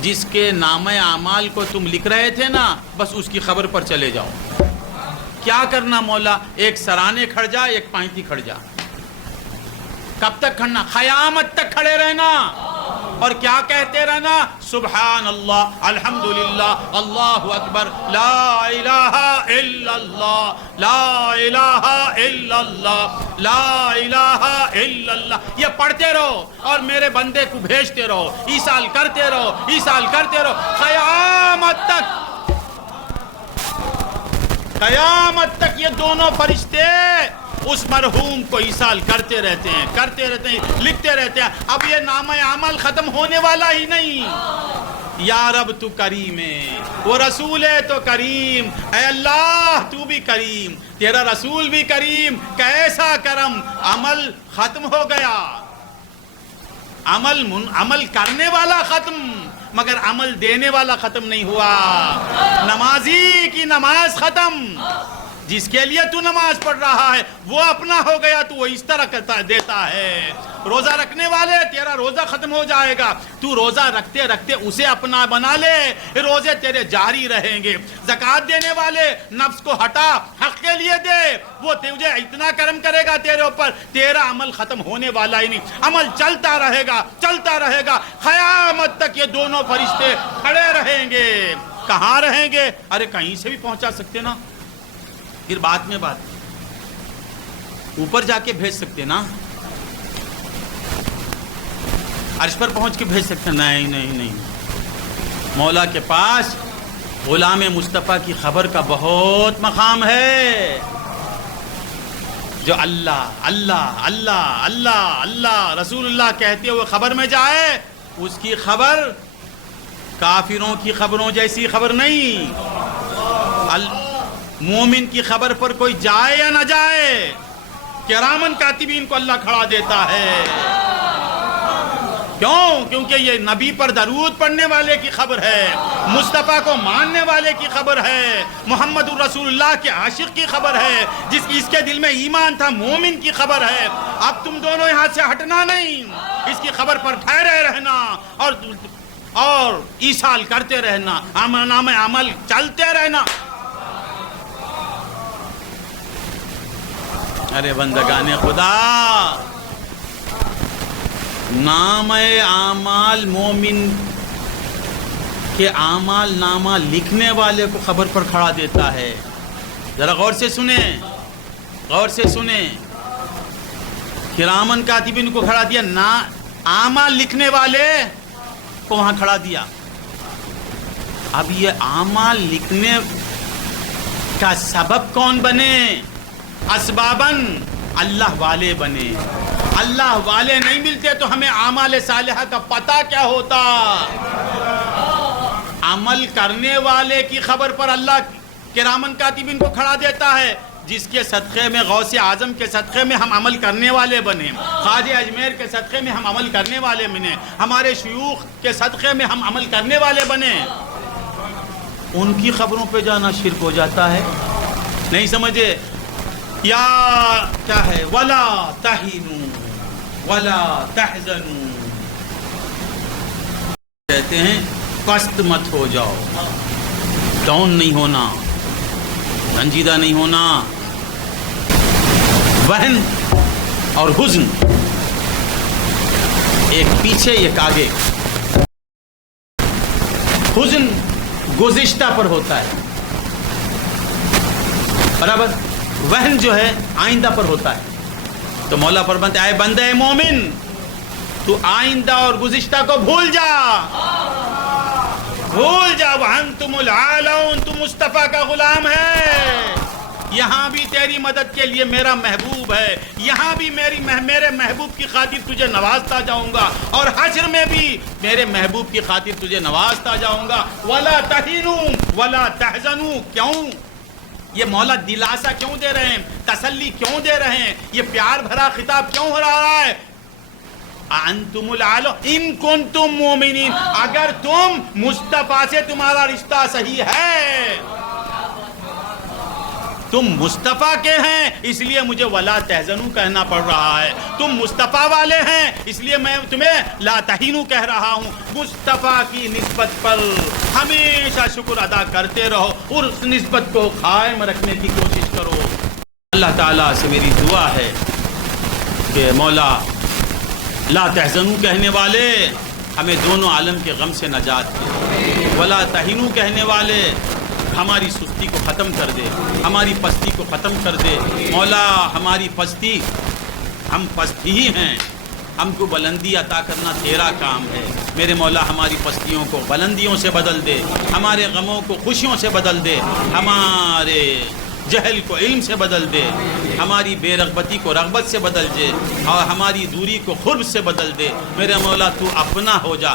جس کے نامہ اعمال کو تم لکھ رہے تھے نا، بس اس کی خبر پر چلے جاؤ. کیا کرنا مولا؟ ایک سرانے کھڑ جا، ایک پائنتی کھڑ جا. کب تک کھڑنا؟ قیامت تک کھڑے رہنا. اور کیا کہتے رہنا؟ سبحان اللہ، الحمدللہ، اللہ اکبر، لا الہ الا اللہ، لا الہ الا اللہ، لا الہ الا اللہ. یہ پڑھتے رہو اور میرے بندے کو بھیجتے رہو، ایصال کرتے رہو، ایصال کرتے رہو، قیامت تک. قیامت تک یہ دونوں فرشتے اس مرحوم کو ایصال کرتے رہتے ہیں، لکھتے رہتے ہیں. اب یہ نامہ عمل ختم ہونے والا ہی نہیں. یا رب تو کریم ہے، وہ رسول ہے تو کریم، اے اللہ تو بھی کریم، تیرا رسول بھی کریم، کیسا کرم، عمل ختم ہو گیا، عمل کرنے والا ختم، مگر عمل دینے والا ختم نہیں ہوا، نمازی کی نماز ختم، جس کے لیے تو نماز پڑھ رہا ہے وہ اپنا ہو گیا تو وہ اس طرح دیتا ہے، روزہ رکھنے والے تیرا روزہ ختم ہو جائے گا، تو روزہ رکھتے رکھتے اسے اپنا بنا لے، روزے تیرے جاری رہیں گے، زکوٰۃ دینے والے نفس کو ہٹا، حق کے لیے دے، وہ تجھے اتنا کرم کرے گا تیرے اوپر، تیرا عمل ختم ہونے والا ہی نہیں، عمل چلتا رہے گا، چلتا رہے گا، قیامت تک یہ دونوں فرشتے کھڑے رہیں گے، کہاں رہیں گے؟ ارے کہیں سے بھی پہنچا سکتے نا، پھر بعد میں بات اوپر جا کے بھیج سکتے نا، عرش پر پہنچ کے بھیج سکتے، نہیں، مولا کے پاس غلام مصطفیٰ کی خبر کا بہت مقام ہے، جو اللہ اللہ اللہ اللہ اللہ رسول اللہ کہتے ہوئے خبر میں جائے، اس کی خبر کافروں کی خبروں جیسی خبر نہیں، مومن کی خبر پر کوئی جائے یا نہ جائے، کرامن کاتبین کو اللہ کھڑا دیتا ہے، کیوں؟ کیونکہ یہ نبی پر درود پڑھنے والے کی خبر ہے، مصطفیٰ کو ماننے والے کی خبر ہے، محمد الرسول اللہ کے عاشق کی خبر ہے، اس کے دل میں ایمان تھا، مومن کی خبر ہے، اب تم دونوں یہاں سے ہٹنا نہیں، اس کی خبر پر ٹھہرے رہنا اور ایصال کرتے رہنا، نام عمل چلتے رہنا۔ ارے بندگان خدا، نام اعمال مومن کے اعمال نامہ لکھنے والے کو خبر پر کھڑا دیتا ہے، ذرا غور سے سنیں، کرامن کاتبین کو کھڑا دیا، اعمال لکھنے والے کو وہاں کھڑا دیا، اب یہ اعمال لکھنے کا سبب کون بنے؟ اسباباً اللہ والے بنے، اللہ والے نہیں ملتے تو ہمیں اعمال صالحہ کا پتہ کیا ہوتا؟ عمل کرنے والے کی خبر پر اللہ کرامن کاتبین کو کھڑا دیتا ہے، جس کے صدقے میں غوث اعظم کے صدقے میں ہم عمل کرنے والے بنے، خواجہ اجمیر کے صدقے میں ہم عمل کرنے والے بنے، ہمارے شیوخ کے صدقے میں ہم عمل کرنے والے بنے، ان کی خبروں پہ جانا شرک ہو جاتا ہے، نہیں سمجھے؟ یا کیا ہے؟ وَلَا تَحِنُوا وَلَا تَحْزَنُوا، کہتے ہیں پست مت ہو جاؤ، ڈاؤن نہیں ہونا، رنجیدہ نہیں ہونا، وہن اور حزن ایک پیچھے ایک آگے، حزن گزشتہ پر ہوتا ہے برابر، وہن جو ہے آئندہ پر ہوتا ہے، تو مولا فرماتے اے بندے مومن، تو آئندہ اور گزشتہ کو بھول جا، وَأَنْتُمُ الْعَالَوْنَ، تو مصطفیٰ کا غلام ہے، یہاں بھی تیری مدد کے لیے میرا محبوب ہے، یہاں بھی میرے محبوب کی خاطر تجھے نوازتا جاؤں گا، اور حشر میں بھی میرے محبوب کی خاطر تجھے نوازتا جاؤں گا، وَلَا تَحِنُوا وَلَا تَحْزَنُوا۔ کیوں یہ مولا دلاسا کیوں دے رہے ہیں، تسلی کیوں دے رہے ہیں، یہ پیار بھرا خطاب کیوں ہو رہا ہے؟ انتم العالو ان کنتم مومنین، اگر تم مصطفیٰ سے تمہارا رشتہ صحیح ہے، تم مصطفیٰ کے ہیں اس لیے مجھے ولا تحزنوا کہنا پڑ رہا ہے، تم مصطفیٰ والے ہیں اس لیے میں تمہیں لا تہینوا کہہ رہا ہوں، مصطفیٰ کی نسبت پر ہمیشہ شکر ادا کرتے رہو اور اس نسبت کو قائم رکھنے کی کوشش کرو۔ اللہ تعالیٰ سے میری دعا ہے کہ مولا لا تحزنوا کہنے والے ہمیں دونوں عالم کے غم سے نجات دے، ولا تہینوا کہنے والے ہماری سستی کو ختم کر دے، ہماری پستی کو ختم کر دے، مولا ہماری پستی، ہم پستی ہی ہیں، ہم کو بلندی عطا کرنا تیرا کام ہے، میرے مولا ہماری پستیوں کو بلندیوں سے بدل دے، ہمارے غموں کو خوشیوں سے بدل دے، ہمارے جہل کو علم سے بدل دے، ہماری بے رغبتی کو رغبت سے بدل دے، اور ہماری دوری کو قرب سے بدل دے، میرے مولا تو اپنا ہو جا،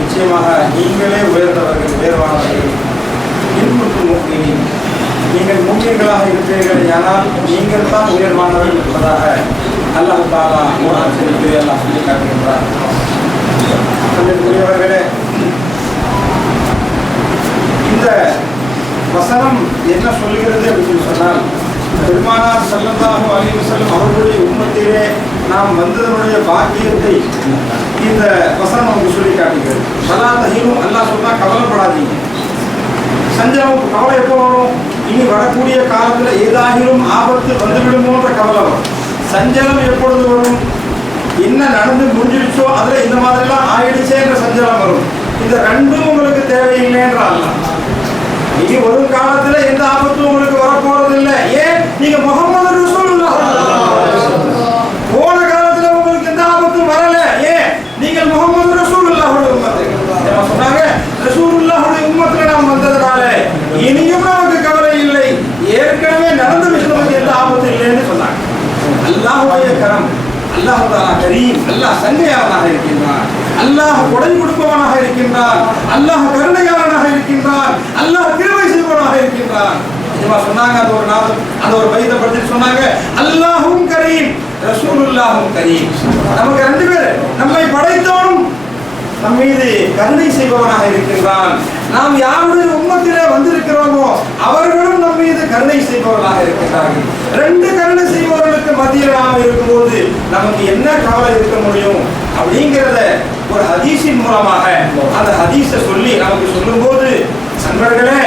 நிச்சயமாக நீங்களே உயர்ந்தவர்கள், உயர்வானவர்கள். இன்குன்தும் முஃமினீன், நீங்கள் முஃமின்களாக இருக்கிறீர்கள், ஆனால் நீங்கள் தான் உயர்வானவர்கள் என்பதாக அல்லாஹ் தஆலா குர்ஆன் ஷரீஃபிலே அல்லாஹ் சொல்லி காட்டுகின்றார். அன்பிற்குரியவர்களே, இந்த வசனம் என்ன சொல்கிறது அப்படின்னு சொன்னால், பெருமானார் ஸல்லல்லாஹு அலைஹி வஸல்லம் அவர்களுடைய உம்மத்திலே நாம் வந்ததனுடைய பாக்கியத்தை இந்த வசனம் நமக்கு சொல்லி காட்டுகிறது. வலா தஹீனு, அல்லாஹ் சொன்னா கவலைப்படாதீங்க. சஞ்சலம், கவலை எப்போ வரும்? இனி வரக்கூடிய காலத்தில் ஏதாகிலும் ஆபத்து வந்துவிடுமோன்ற கவலை வரும். சஞ்சலம் எப்பொழுது வரும்? என்ன நடந்து முடிஞ்சிடுச்சோ அதில் இந்த மாதிரிலாம் ஆயிடுச்சேன்ற சஞ்சலம் வரும். இந்த ரெண்டும் உங்களுக்கு தேவையில்லைன்ற அல்லாஹ். இனி வரும் காலத்தில் எந்த ஆபத்தும் உங்களுக்கு வரப்போறது இல்லை. ஏன்? நீங்க முஹம்மது ரசூலுல்லாஹ். போன காலத்தில் உங்களுக்கு எந்த ஆபத்தும் வரல. ஏன்? நீங்கள் முஹம்மது ரசூலுல்லாஹுடைய உம்மத்து. சொன்னாங்க, ரசூலுல்லாஹுடைய உம்மத்துல நாம் வந்ததனால இனியும் நமக்கு கவலை இல்லை. ஏற்கனவே நடந்த விஷயத்துக்கு எந்த ஆபத்தும் இல்லைன்னு சொன்னாங்க. அல்லாஹ்வுடைய கரம், அல்லாஹ் தஆலா கரீம், அல்லாஹ் சங்கையாளனாக இருக்கின்றான், அல்லாஹ் கொடை கொடுப்பவனாக இருக்கின்றான், அல்லாஹ் கருணையாளனாக இருக்கின்றான், அல்லாஹ் கிருபை செய்பவனாக இருக்கின்றான். இதுவா சொன்னாங்க. அந்த ஒரு பைத்தை பற்றி சொன்னாங்க, அல்லாஹும் கரீம் ரசூலுல்லாஹும் கரீம். நமக்கு ரெண்டு பேர், நம்மை படைத்தவனும் நம் மீது கருணை செய்பவனாக இருக்கின்றான். நாம் யாருடைய உம்மத்திலே வந்திருக்கிறோமோ அவர்களும் நம் மீது கருணை செய்பவர்களாக இருக்கின்றார்கள். ரெண்டு கருணை செய்பவர்களுக்கு மத்தியில் நாம் இருக்கும்போது நமக்கு என்ன கவலை இருக்க முடியும் அப்படிங்கிறத ஒரு ஹதீஸின் மூலமாக அந்த ஹதீஸை சொல்லி நமக்கு சொல்லும்போது, நண்பர்களே,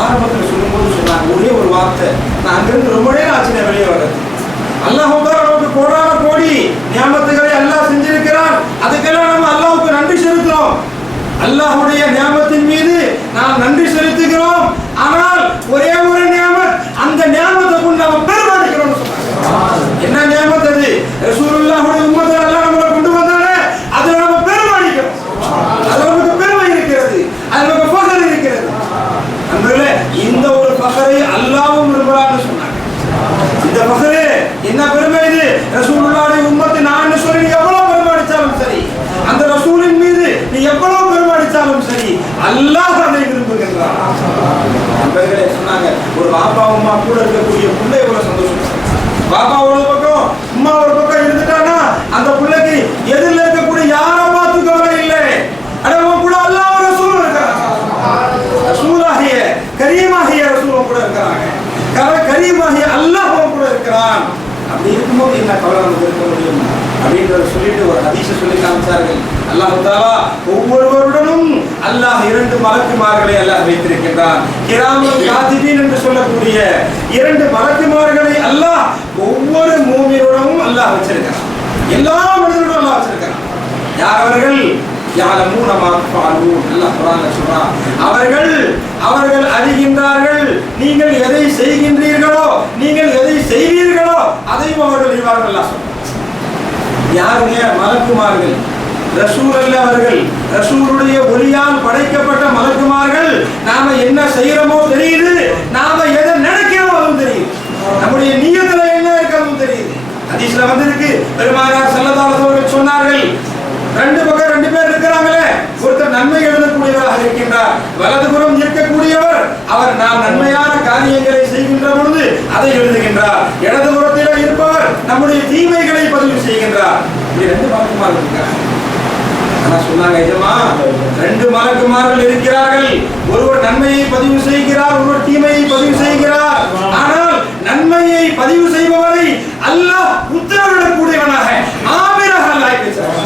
ஆரம்பத்தில் சொல்லும்போது சொன்னாங்க ஒரே ஒரு வார்த்தை. நான் அங்கிருந்து ரொம்ப நேரம் ஆச்சு வெளியே வர்றது. அல்லாஹ் நமக்கு கோடான கோடி நியாமத்துகளை அல்லாஹ் செஞ்சிருக்கிறான். அதுக்கெல்லாம் நம்ம அல்லாஹ்வுக்கு நன்றி செலுத்துறோம். அல்லாஹ்வுடைய நியாமத்தின் மீது நாம் நன்றி செலுத்துகிறோம். ஆனால் ஒரே ஒரு நியாமத், அந்த நியாமத்தை கொண்டு நம்ம பெருமாடிக்கிறோம் சொன்னாங்க. என்ன நியாமத் அது? ரசூலுல்லாஹுடைய உம்மத்தை அல்லாஹ் நம்மளை கொண்டு வந்தானே, அதை நம்ம பெருமாடிக்கிறோம். அது நமக்கு பெருமை இருக்கிறது, அது நமக்கு ஃபகர் இருக்கிறது. நண்பர்களே, இந்த ஒரு ஃபகரை அல்லாஹ்வும் விரும்புறான்னு சொன்னாங்க. இந்த ஃபகரே என்ன பெருமை இது? ரசூலுல்லாஹுடைய உம்மத்தை நான் சொல்லி நீ எவ்வளவு பெருமாடிச்சாலும் சரி, அந்த ரசூலின் மீது நீ எவ்வளவு பெருமாடிச்சாலும் சரி, அல்லாஹ் அதை விரும்புகின்றான். நண்பர்களே சொன்னாங்க, ஒரு பாப்பா அம்மா கூட இருக்கக்கூடிய பிள்ளை எவ்வளவு சந்தோஷம். பாப்பா ஒரு பக்கம் அம்மா ஒரு பக்கம் இருந்துட்டானா அந்த பிள்ளைக்கு எதிரில் இருக்கக்கூடிய யாரை பார்த்து கவலை இல்லை. அடவும் கூட அல்லாஹ் ரசூல் இருக்காங்க, ரசூலாகிய கரீமாகிய ரசூலும் கூட இருக்கிறாங்க, கரீமாகிய அல்லாஹ்வும் கூட இருக்கிறான். அப்படி இருக்கும்போது என்ன கவலை நமக்கு இருக்க முடியும் அப்படின்றத சொல்லிட்டு ஒரு ஹதீஸை சொல்லி காமிச்சார்கள். அல்லாஹ் தஆலா ஒவ்வொருவருடனும் அல்லாஹ் இரண்டு மலக்குமார்களை அல்லாஹ் வைத்திருக்கின்றான். கிராமுல் காத்திபீன் என்று சொல்லக்கூடிய இரண்டு மலக்குமார்களை அல்லாஹ் ஒவ்வொரு மூமினுடனும் அல்லாஹ் வச்சிருக்கிறான். எல்லா மனிதர்களும் அல்லாஹ் வச்சிருக்கிறான். யார் அவர்கள்? யாலமூன மா தஃஅலூன். அல்லாஹ் குர்ஆன்ல சொல்றான், அவர்கள் அறிகின்றார்கள் நீங்கள் எதை செய்கின்றீர்களோ, நீங்கள் எதை செய்வீர்களோ அதையும் அவர்கள் அறிவார்கள். அல்லாஹ் சொல்றான். யாருங்க? மலக்குமார்கள். ரசூல் அல்ல அவர்கள், ரசூலுடைய ஒளியால் படைக்கப்பட்ட மலக்குமார்கள். நாம என்ன செய்யறோமோ தெரியுது, நாம எதை நினைக்கிறோமோ அதுவும் தெரியுது, நம்முடைய நியத்துல என்ன இருக்கிறதும் தெரியுது. ஹதீஸ்ல வந்திருக்கு, பெருமானார் ஸல்லல்லாஹு அலைஹி வஸல்லம் சொன்னார்கள், ரெண்டு பக்கம் ரெண்டு பேர் இருக்கிறாங்களே, ஒருத்தர் நன்மை எழுதக்கூடியவராக இருக்கின்றார், வலதுபுறம் இருக்கக்கூடியவர் அவர் நாம் நன்மையான காரியங்களை செய்கின்ற பொழுது அதை எழுதுகின்றார், இடதுபுறத்தில் இருப்பவர் நம்முடைய தீமைகளை பதிவு செய்கின்றார். இப்படி ரெண்டு மலக்குமார்கள் இருக்கிறார்கள். ஆனா சொன்னாங்க, எஜமா ரெண்டு மலக்குமார்கள் இருக்கிறார்கள், ஒருவர் நன்மையை பதிவு செய்கிறார், ஒருவர் தீமையை பதிவு செய்கிறார். ஆனால் நன்மையை பதிவு செய்பவரை அல்லாஹ் உத்தரவிடக்கூடியவனாக ஆமிராக அல்லாஹ் இருக்கிறார்.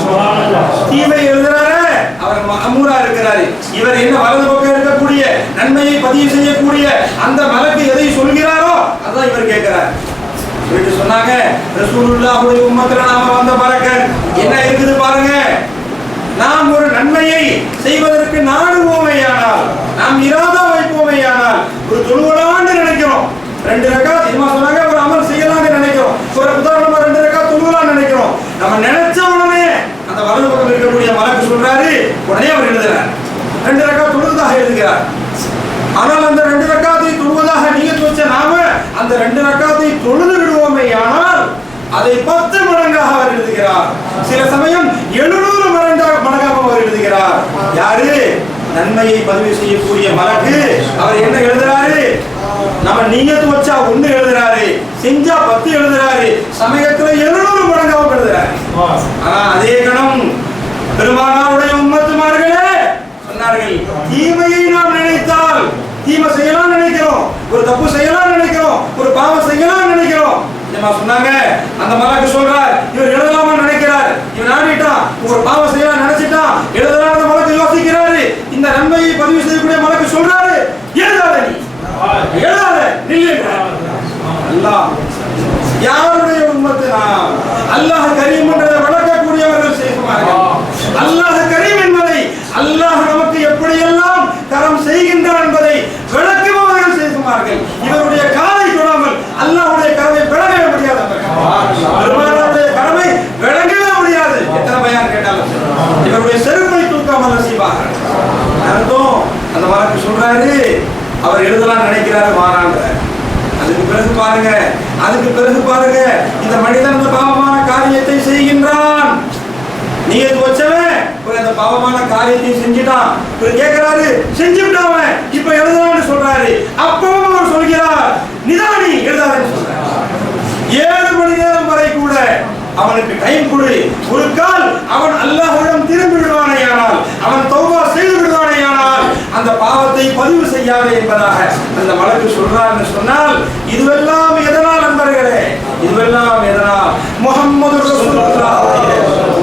தீமை எழுதுறாரு, அவர் அமூரா இருக்கிறாரு. இவர் என்ன வலது பக்கம் இருக்கக்கூடிய நன்மையை பதிவு செய்யக்கூடிய அந்த மலக்கு எதை சொல்கிறாரோ அதான் இவர் கேட்கிறார். சொன்னாங்க, ரசூலுல்லாஹுடைய உம்மத்துல நாம வந்த பரக்கத் என்ன இருக்குது பாருங்க. நாம் ஒரு நன்மையை செய்வதற்கு நாடுவோமையானால், நாம் இராதா வைப்போமையானால், ஒரு தொழுவலான்னு நினைக்கிறோம், 2 ரக்காத் இமா சொன்னாங்க, ஒரு அமல் செய்யலாம்னு நினைக்கிறோம், ஒரு உதாரணமா 2 ரக்காத் தொழுவலாம்னு நினைக்கிறோம். நம்ம நினைச்ச உடனே அந்த வலது பக்கம் இருக்கக்கூடிய மலக்கு சொல்றாரு, உடனே அவர் எழுதுறார், 2 ரக்காத் தொழுவதாக எழுதுகிறார். ஆனால் அந்த 2 ரக்காத்தை தொழுவதாக நீங்க வச்ச நாம அந்த 2 ரக்காத்தை தொழுது விடுவோமையானால் அதை 10 மடங்காக அவர் எழுதுகிறார். சில சமயம் 700 மடங்காக அவர் எழுதுகிறார். யாரு? நன்மையை பதிவு செய்யக்கூடிய மலக்கு. அவர் என்ன எழுதுறாரு? நம்ம நியத்து வச்சா 1 எழுதுறாரு, செஞ்சா 10 எழுதுறாரு, சமயத்துல 700 மடங்காக எழுதுறாரு. அதே கணம் பெருமானாருடைய உம்மத்துமார்களே சொன்னார்கள், தீமையை நாம் நினைத்தால் தீமை செய்யலாம் நினைக்கிறோம், ஒரு தப்பு செய்யலாம் நினைக்கிறோம், ஒரு பாவம் செய்யலாம் நினைக்கிறோம். சொன்னாங்க அந்த மலக்கு சொல்றார், இவர் எழுதலாமா நினைக்கிறார், இவன் ஆடிட்டான், ஒரு பாவம் செய்யலாம் நினைச்சிட்டான், எழுதலாம் அந்த மலக்கு யோசிக்கிறாரு. இந்த நன்மையை பதிவு செய்யக்கூடிய மலக்கு சொல்றாரு, எழுதாத நீ எழுதாத நில்லுங்க. அல்லாஹ் யாருடைய உம்மத்துனா அல்லாஹ் கரீம் என்றதை வளர்க்கக்கூடியவர்கள் செய்வார்கள். அல்லாஹ் கரீம் என்பதை அல்லாஹ் நமக்கு எப்படியெல்லாம் கரம் செய்கின்றான் என்பதை விளக்குபவர்கள் செய்வார்கள். இவருடைய காலை தொடாமல் அல்லாஹ்வுடைய கரமை விளங்கவே முடியாது. பெருமானாருடைய கரமை விளங்கவே முடியாது. எத்தனை பயான் கேட்டாலும் இவருடைய செருப்பை தூக்காமல் செய்வார்கள். அர்த்தம் அந்த மலக்கு சொல்றாரு, அவர் எழுதலாம் நினைக்கிறாரு மாறாங்க. அதுக்கு பிறகு பாருங்க இந்த மனிதன் இந்த பாவமான காரியத்தை செய்கின்றான். நியத்து வச்சவன் அந்த பாவமான காரியத்தை செஞ்சிட்டான். கேட்கிறாரு, செஞ்சுட்டான், இப்ப எழுதலாம்னு சொல்றாரு. அப்பவும் அவர் சொல்கிறார், நிதானி எழுதாதுன்னு சொல்றாரு. 7 மணி நேரம் வரை கூட அவனுக்கு டைம் கொடு. ஒரு கால் அவன் அல்லாஹ்விடம் திரும்பி விடுவானேயானால், அவன் தௌபா செய்து விடுவானேயானால் அந்த பாவத்தை பதிவு செய்யாதே என்பதாக அந்த மலக்கு சொல்றான்னு சொன்னால், இதுவெல்லாம் எதனால் நண்பர்களே? இதுவெல்லாம் எதனால்? முஹம்மது ரசூலுல்லாஹ்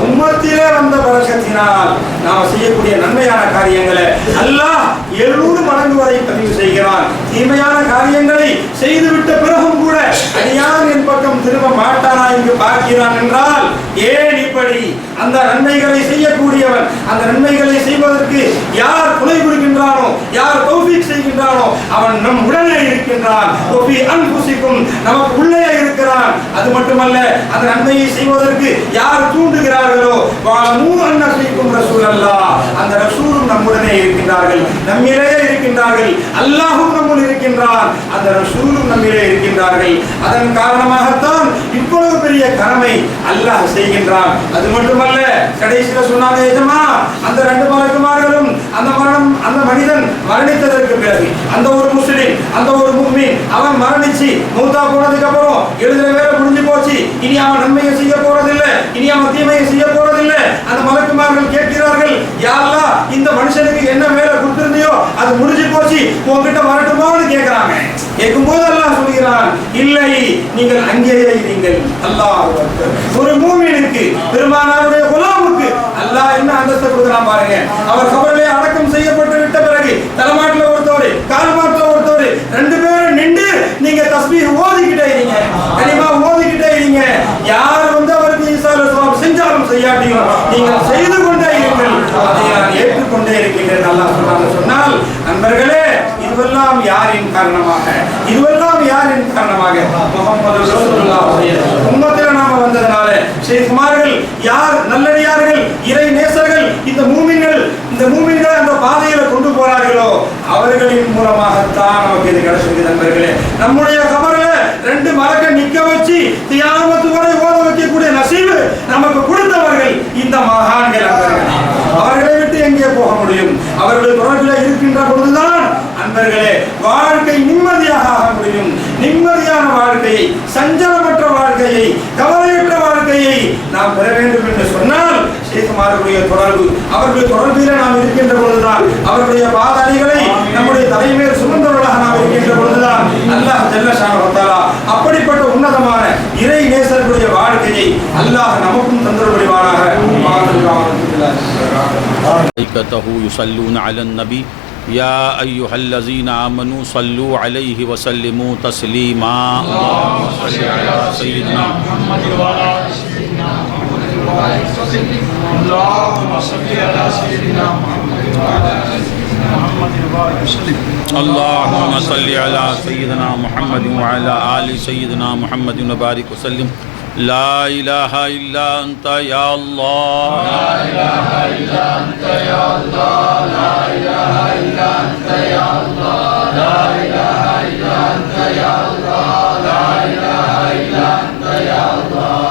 உம்மத்திலே வந்த பரக்கத்தினால் நாம் செய்யக்கூடிய நன்மையான காரியங்களை அல்லாஹ் 700 மடங்கு வரை பதிவு செய்கிறான். தீமையான காரியங்களை செய்துவிட்ட பிறகும் கூட அடியான் என் பக்கம் திரும்ப மாட்டானா என்று பார்க்கிறான் என்றால், ஏன் இப்படி? அந்த நன்மைகளை செய்யக்கூடியவன், அந்த நன்மைகளை செய்வதற்கு யார் துணை புரிகின்றானோ, யார் தௌஃபீக் செய்கின்றானோ அவன் நம் உடனே இருக்கின்றான். ஒபி அன்புசிக்கும் நமக்கு உள்ளே இருக்கிறான். அது மட்டுமல்ல, அந்த நன்மையை செய்வதற்கு யார் தூண்டுகிறார்களோ வாலமூ அன்னஃபீக்கும் ரசூலல்லாஹ், அந்த ரசூலும் நம்முடனே இருக்கின்றார்கள், நம்மிலே இருக்கின்றார்கள். அல்லாஹ்வும் நம்முள் இருக்கின்றான், அந்த ரசூலும் நம்மிலே இருக்கின்றார்கள். அதன் காரணமாகத்தான் இவ்வளவு பெரிய கடமை அல்லாஹ் செய்கின்றான். அது மட்டுமல்ல, கடைசியில் சொன்னாங்க, எஜமா அந்த 2 மலக்குமார்களும் அந்த மனிதன் மரணித்ததற்கு பிறகு அந்த ஒரு முஸ்லிம், அந்த ஒரு முஃமின் அவன் மரணிச்சு மூத்தா போனதுக்கு அப்புறம் எழுதுற வேலை முடிஞ்சு போச்சு, இனி அவன் நன்மையை செய்ய போறதில்லை, இனி அவன் தீமையை செய்ய போறதில்லை. அந்த மலக்குமார்கள் கேட்கிறார்கள், யா அல்லாஹ் இந்த மனுஷனுக்கு என்ன வேலை கொடுத்திருந்தியோ அது முடிஞ்சு போச்சு, உன்கிட்ட வரட்டுமான்னு கேட்கிறாங்க. கேட்கும்போது அல்லாஹ் சொல்கிறான், இல்லை, நீங்கள் அங்கேயே இருங்கள். அல்லாஹ் ஒரு மூமினுக்கு, பெருமானாருடைய குலாமுக்கு அல்லாஹ் என்ன அந்தஸ்து கொடுக்கிறான் பாருங்க. அவர் கபரிலே அடக்கம் செய்யப்பட்டு விட்ட பிறகு தலைமாட்டில் ஒருத்தவர், கால் மாட்டில் ஒருத்தவர், 2 பேரும் நின்று நீங்க தஸ்பீஹ் ஓதிக்கிட்டே இருங்க, கலிமா ஓதிக்கிட்டே இருங்க. யார் வந்து அவருக்கு ஈசால சவாப் செஞ்சாலும் செய்யாட்டியும் நீங்கள் செய்து கொண்டே இருங்கள், அதை நான் ஏற்றுக்கொண்டே இருக்கின்றேன் அல்லாஹ் சொல்றாங்க. சொன்னால் நண்பர்களே, இதுவெல்லாம் யாரின் காரணமாக? இதுவெல்லாம் யாரின் காரணமாக? முஹம்மது ரசூலுல்லாஹ் உம்மத்தில நாம வந்ததனால ஷேக்மார்கள் யார் நல்லடியார்கள், இறை நேசர்கள், இந்த மூமின்கள் அந்த பாதையில கொண்டு போறார்களோ அவர்களின் மூலமாகத்தான் நமக்கு இது கிடைச்சிருக்கு. நண்பர்களே, நம்முடைய கபர்ல 2 மலக்க நிக்க வச்சு கியாமத் வரை ஓத வைக்கக்கூடிய நசீபு நமக்கு கொடுத்தவர்கள் இந்த மகான்கள். அவர்களை விட்டு எங்கே போக முடியும்? அவர்களுடைய தொடர்பில் இருக்கின்ற பொழுதுதான் அன்பர்களே வாழ்க்கை நிம்மதியாக ஆக முடியும். நிம்மதியான வாழ்க்கையை, சஞ்சலமற்ற வாழ்க்கையை, கவலையற்ற வாழ்க்கையை நாம் பெற வேண்டும் என்று சொன்னால் ஷேக்மார்களுடைய தொடர்பு, அவர்களுடைய தொடர்பில் நாம் இருக்கின்ற பொழுதுதான், அவர்களுடைய பாதணிகளை நம்முடைய தலைமையில் சுமந்தவர்களாக நாம் இருக்கின்ற பொழுதுதான் அல்லாஹ் ஜல்ல ஷானஹு வ தஆலா அப்படிப்பட்ட உன்னதமான இறை நேசர்களுடைய வாழ்க்கையை அல்லாஹ் நமக்கும் தந்தருள் புரிவானாக. يصلون على النبي يا أيها الذين آمنوا صلوا عليه وسلموا تسليما. اللهم صل على سيدنا محمد وعلى آل سيدنا محمد وسلم. اللهم صل على سيدنا محمد وعلى آل سيدنا محمد وسلم. اللهم صل على سيدنا محمد وعلى آل سيدنا محمد وبارك وسلم. لا إله إلا أنت يا الله، لا إله إلا أنت يا الله، لا إله إلا أنت يا الله، لا إله إلا أنت يا الله، لا إله إلا أنت يا الله.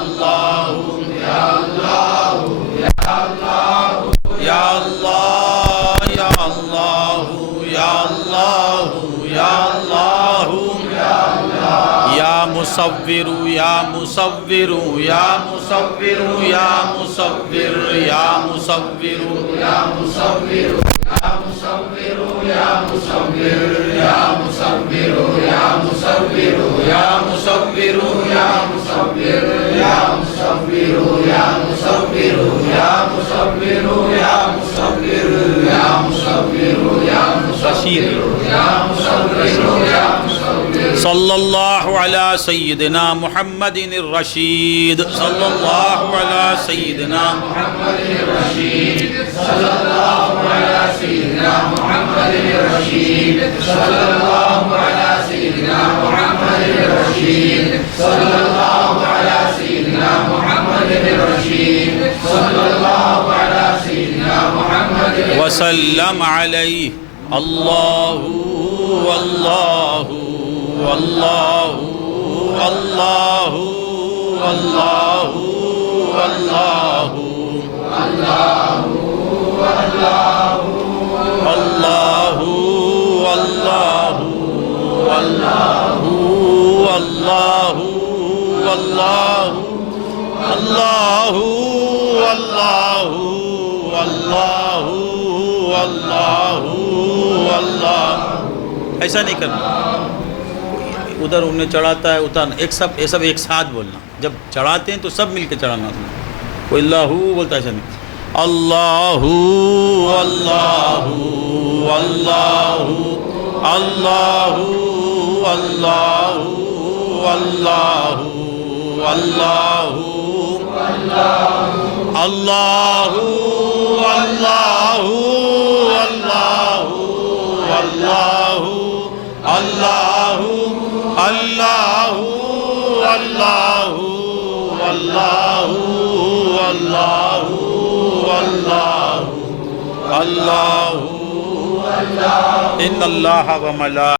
مصور یا مصور یا مصور یا مصور یا مصور یا مصور یا مصور یا مصور یا مصور یا مصور یا مصور یا مصور یا مصور یا مصور یا مصور یا مصور یا مصور یا مصور یا مصور یا صلی اللہ علی سیدنا محمد الرشید صلی اللہ علی سیدنا محمد الرشید صلی اللہ علی سیدنا محمد الرشید صلی اللہ علی سیدنا محمد الرشید صلی اللہ علی سیدنا محمد الرشید صلی اللہ علی سیدنا محمد وسلم علیہ اللہ اللہ اللہ اللہ اللہ اللہ اللہ اللہ اللہ اللہ اللہ اللہ اللہ اللہ اللہ اللہ اللہ ایسا نہیں کرنا ادھر انہیں چڑھاتا ہے اتارنا ایک سب ایک ساتھ بولنا جب چڑھاتے ہیں تو سب مل کے چڑھانا کوئی اللہ بولتا ایسا نہیں اللہ اللہ اللہ اللہ اللہ اللہ اللہ اللہ اللہ اللہ اللہ اللہ اللہ اللہ اللہ اللہ اللہ ان اللہ و ملائکتہ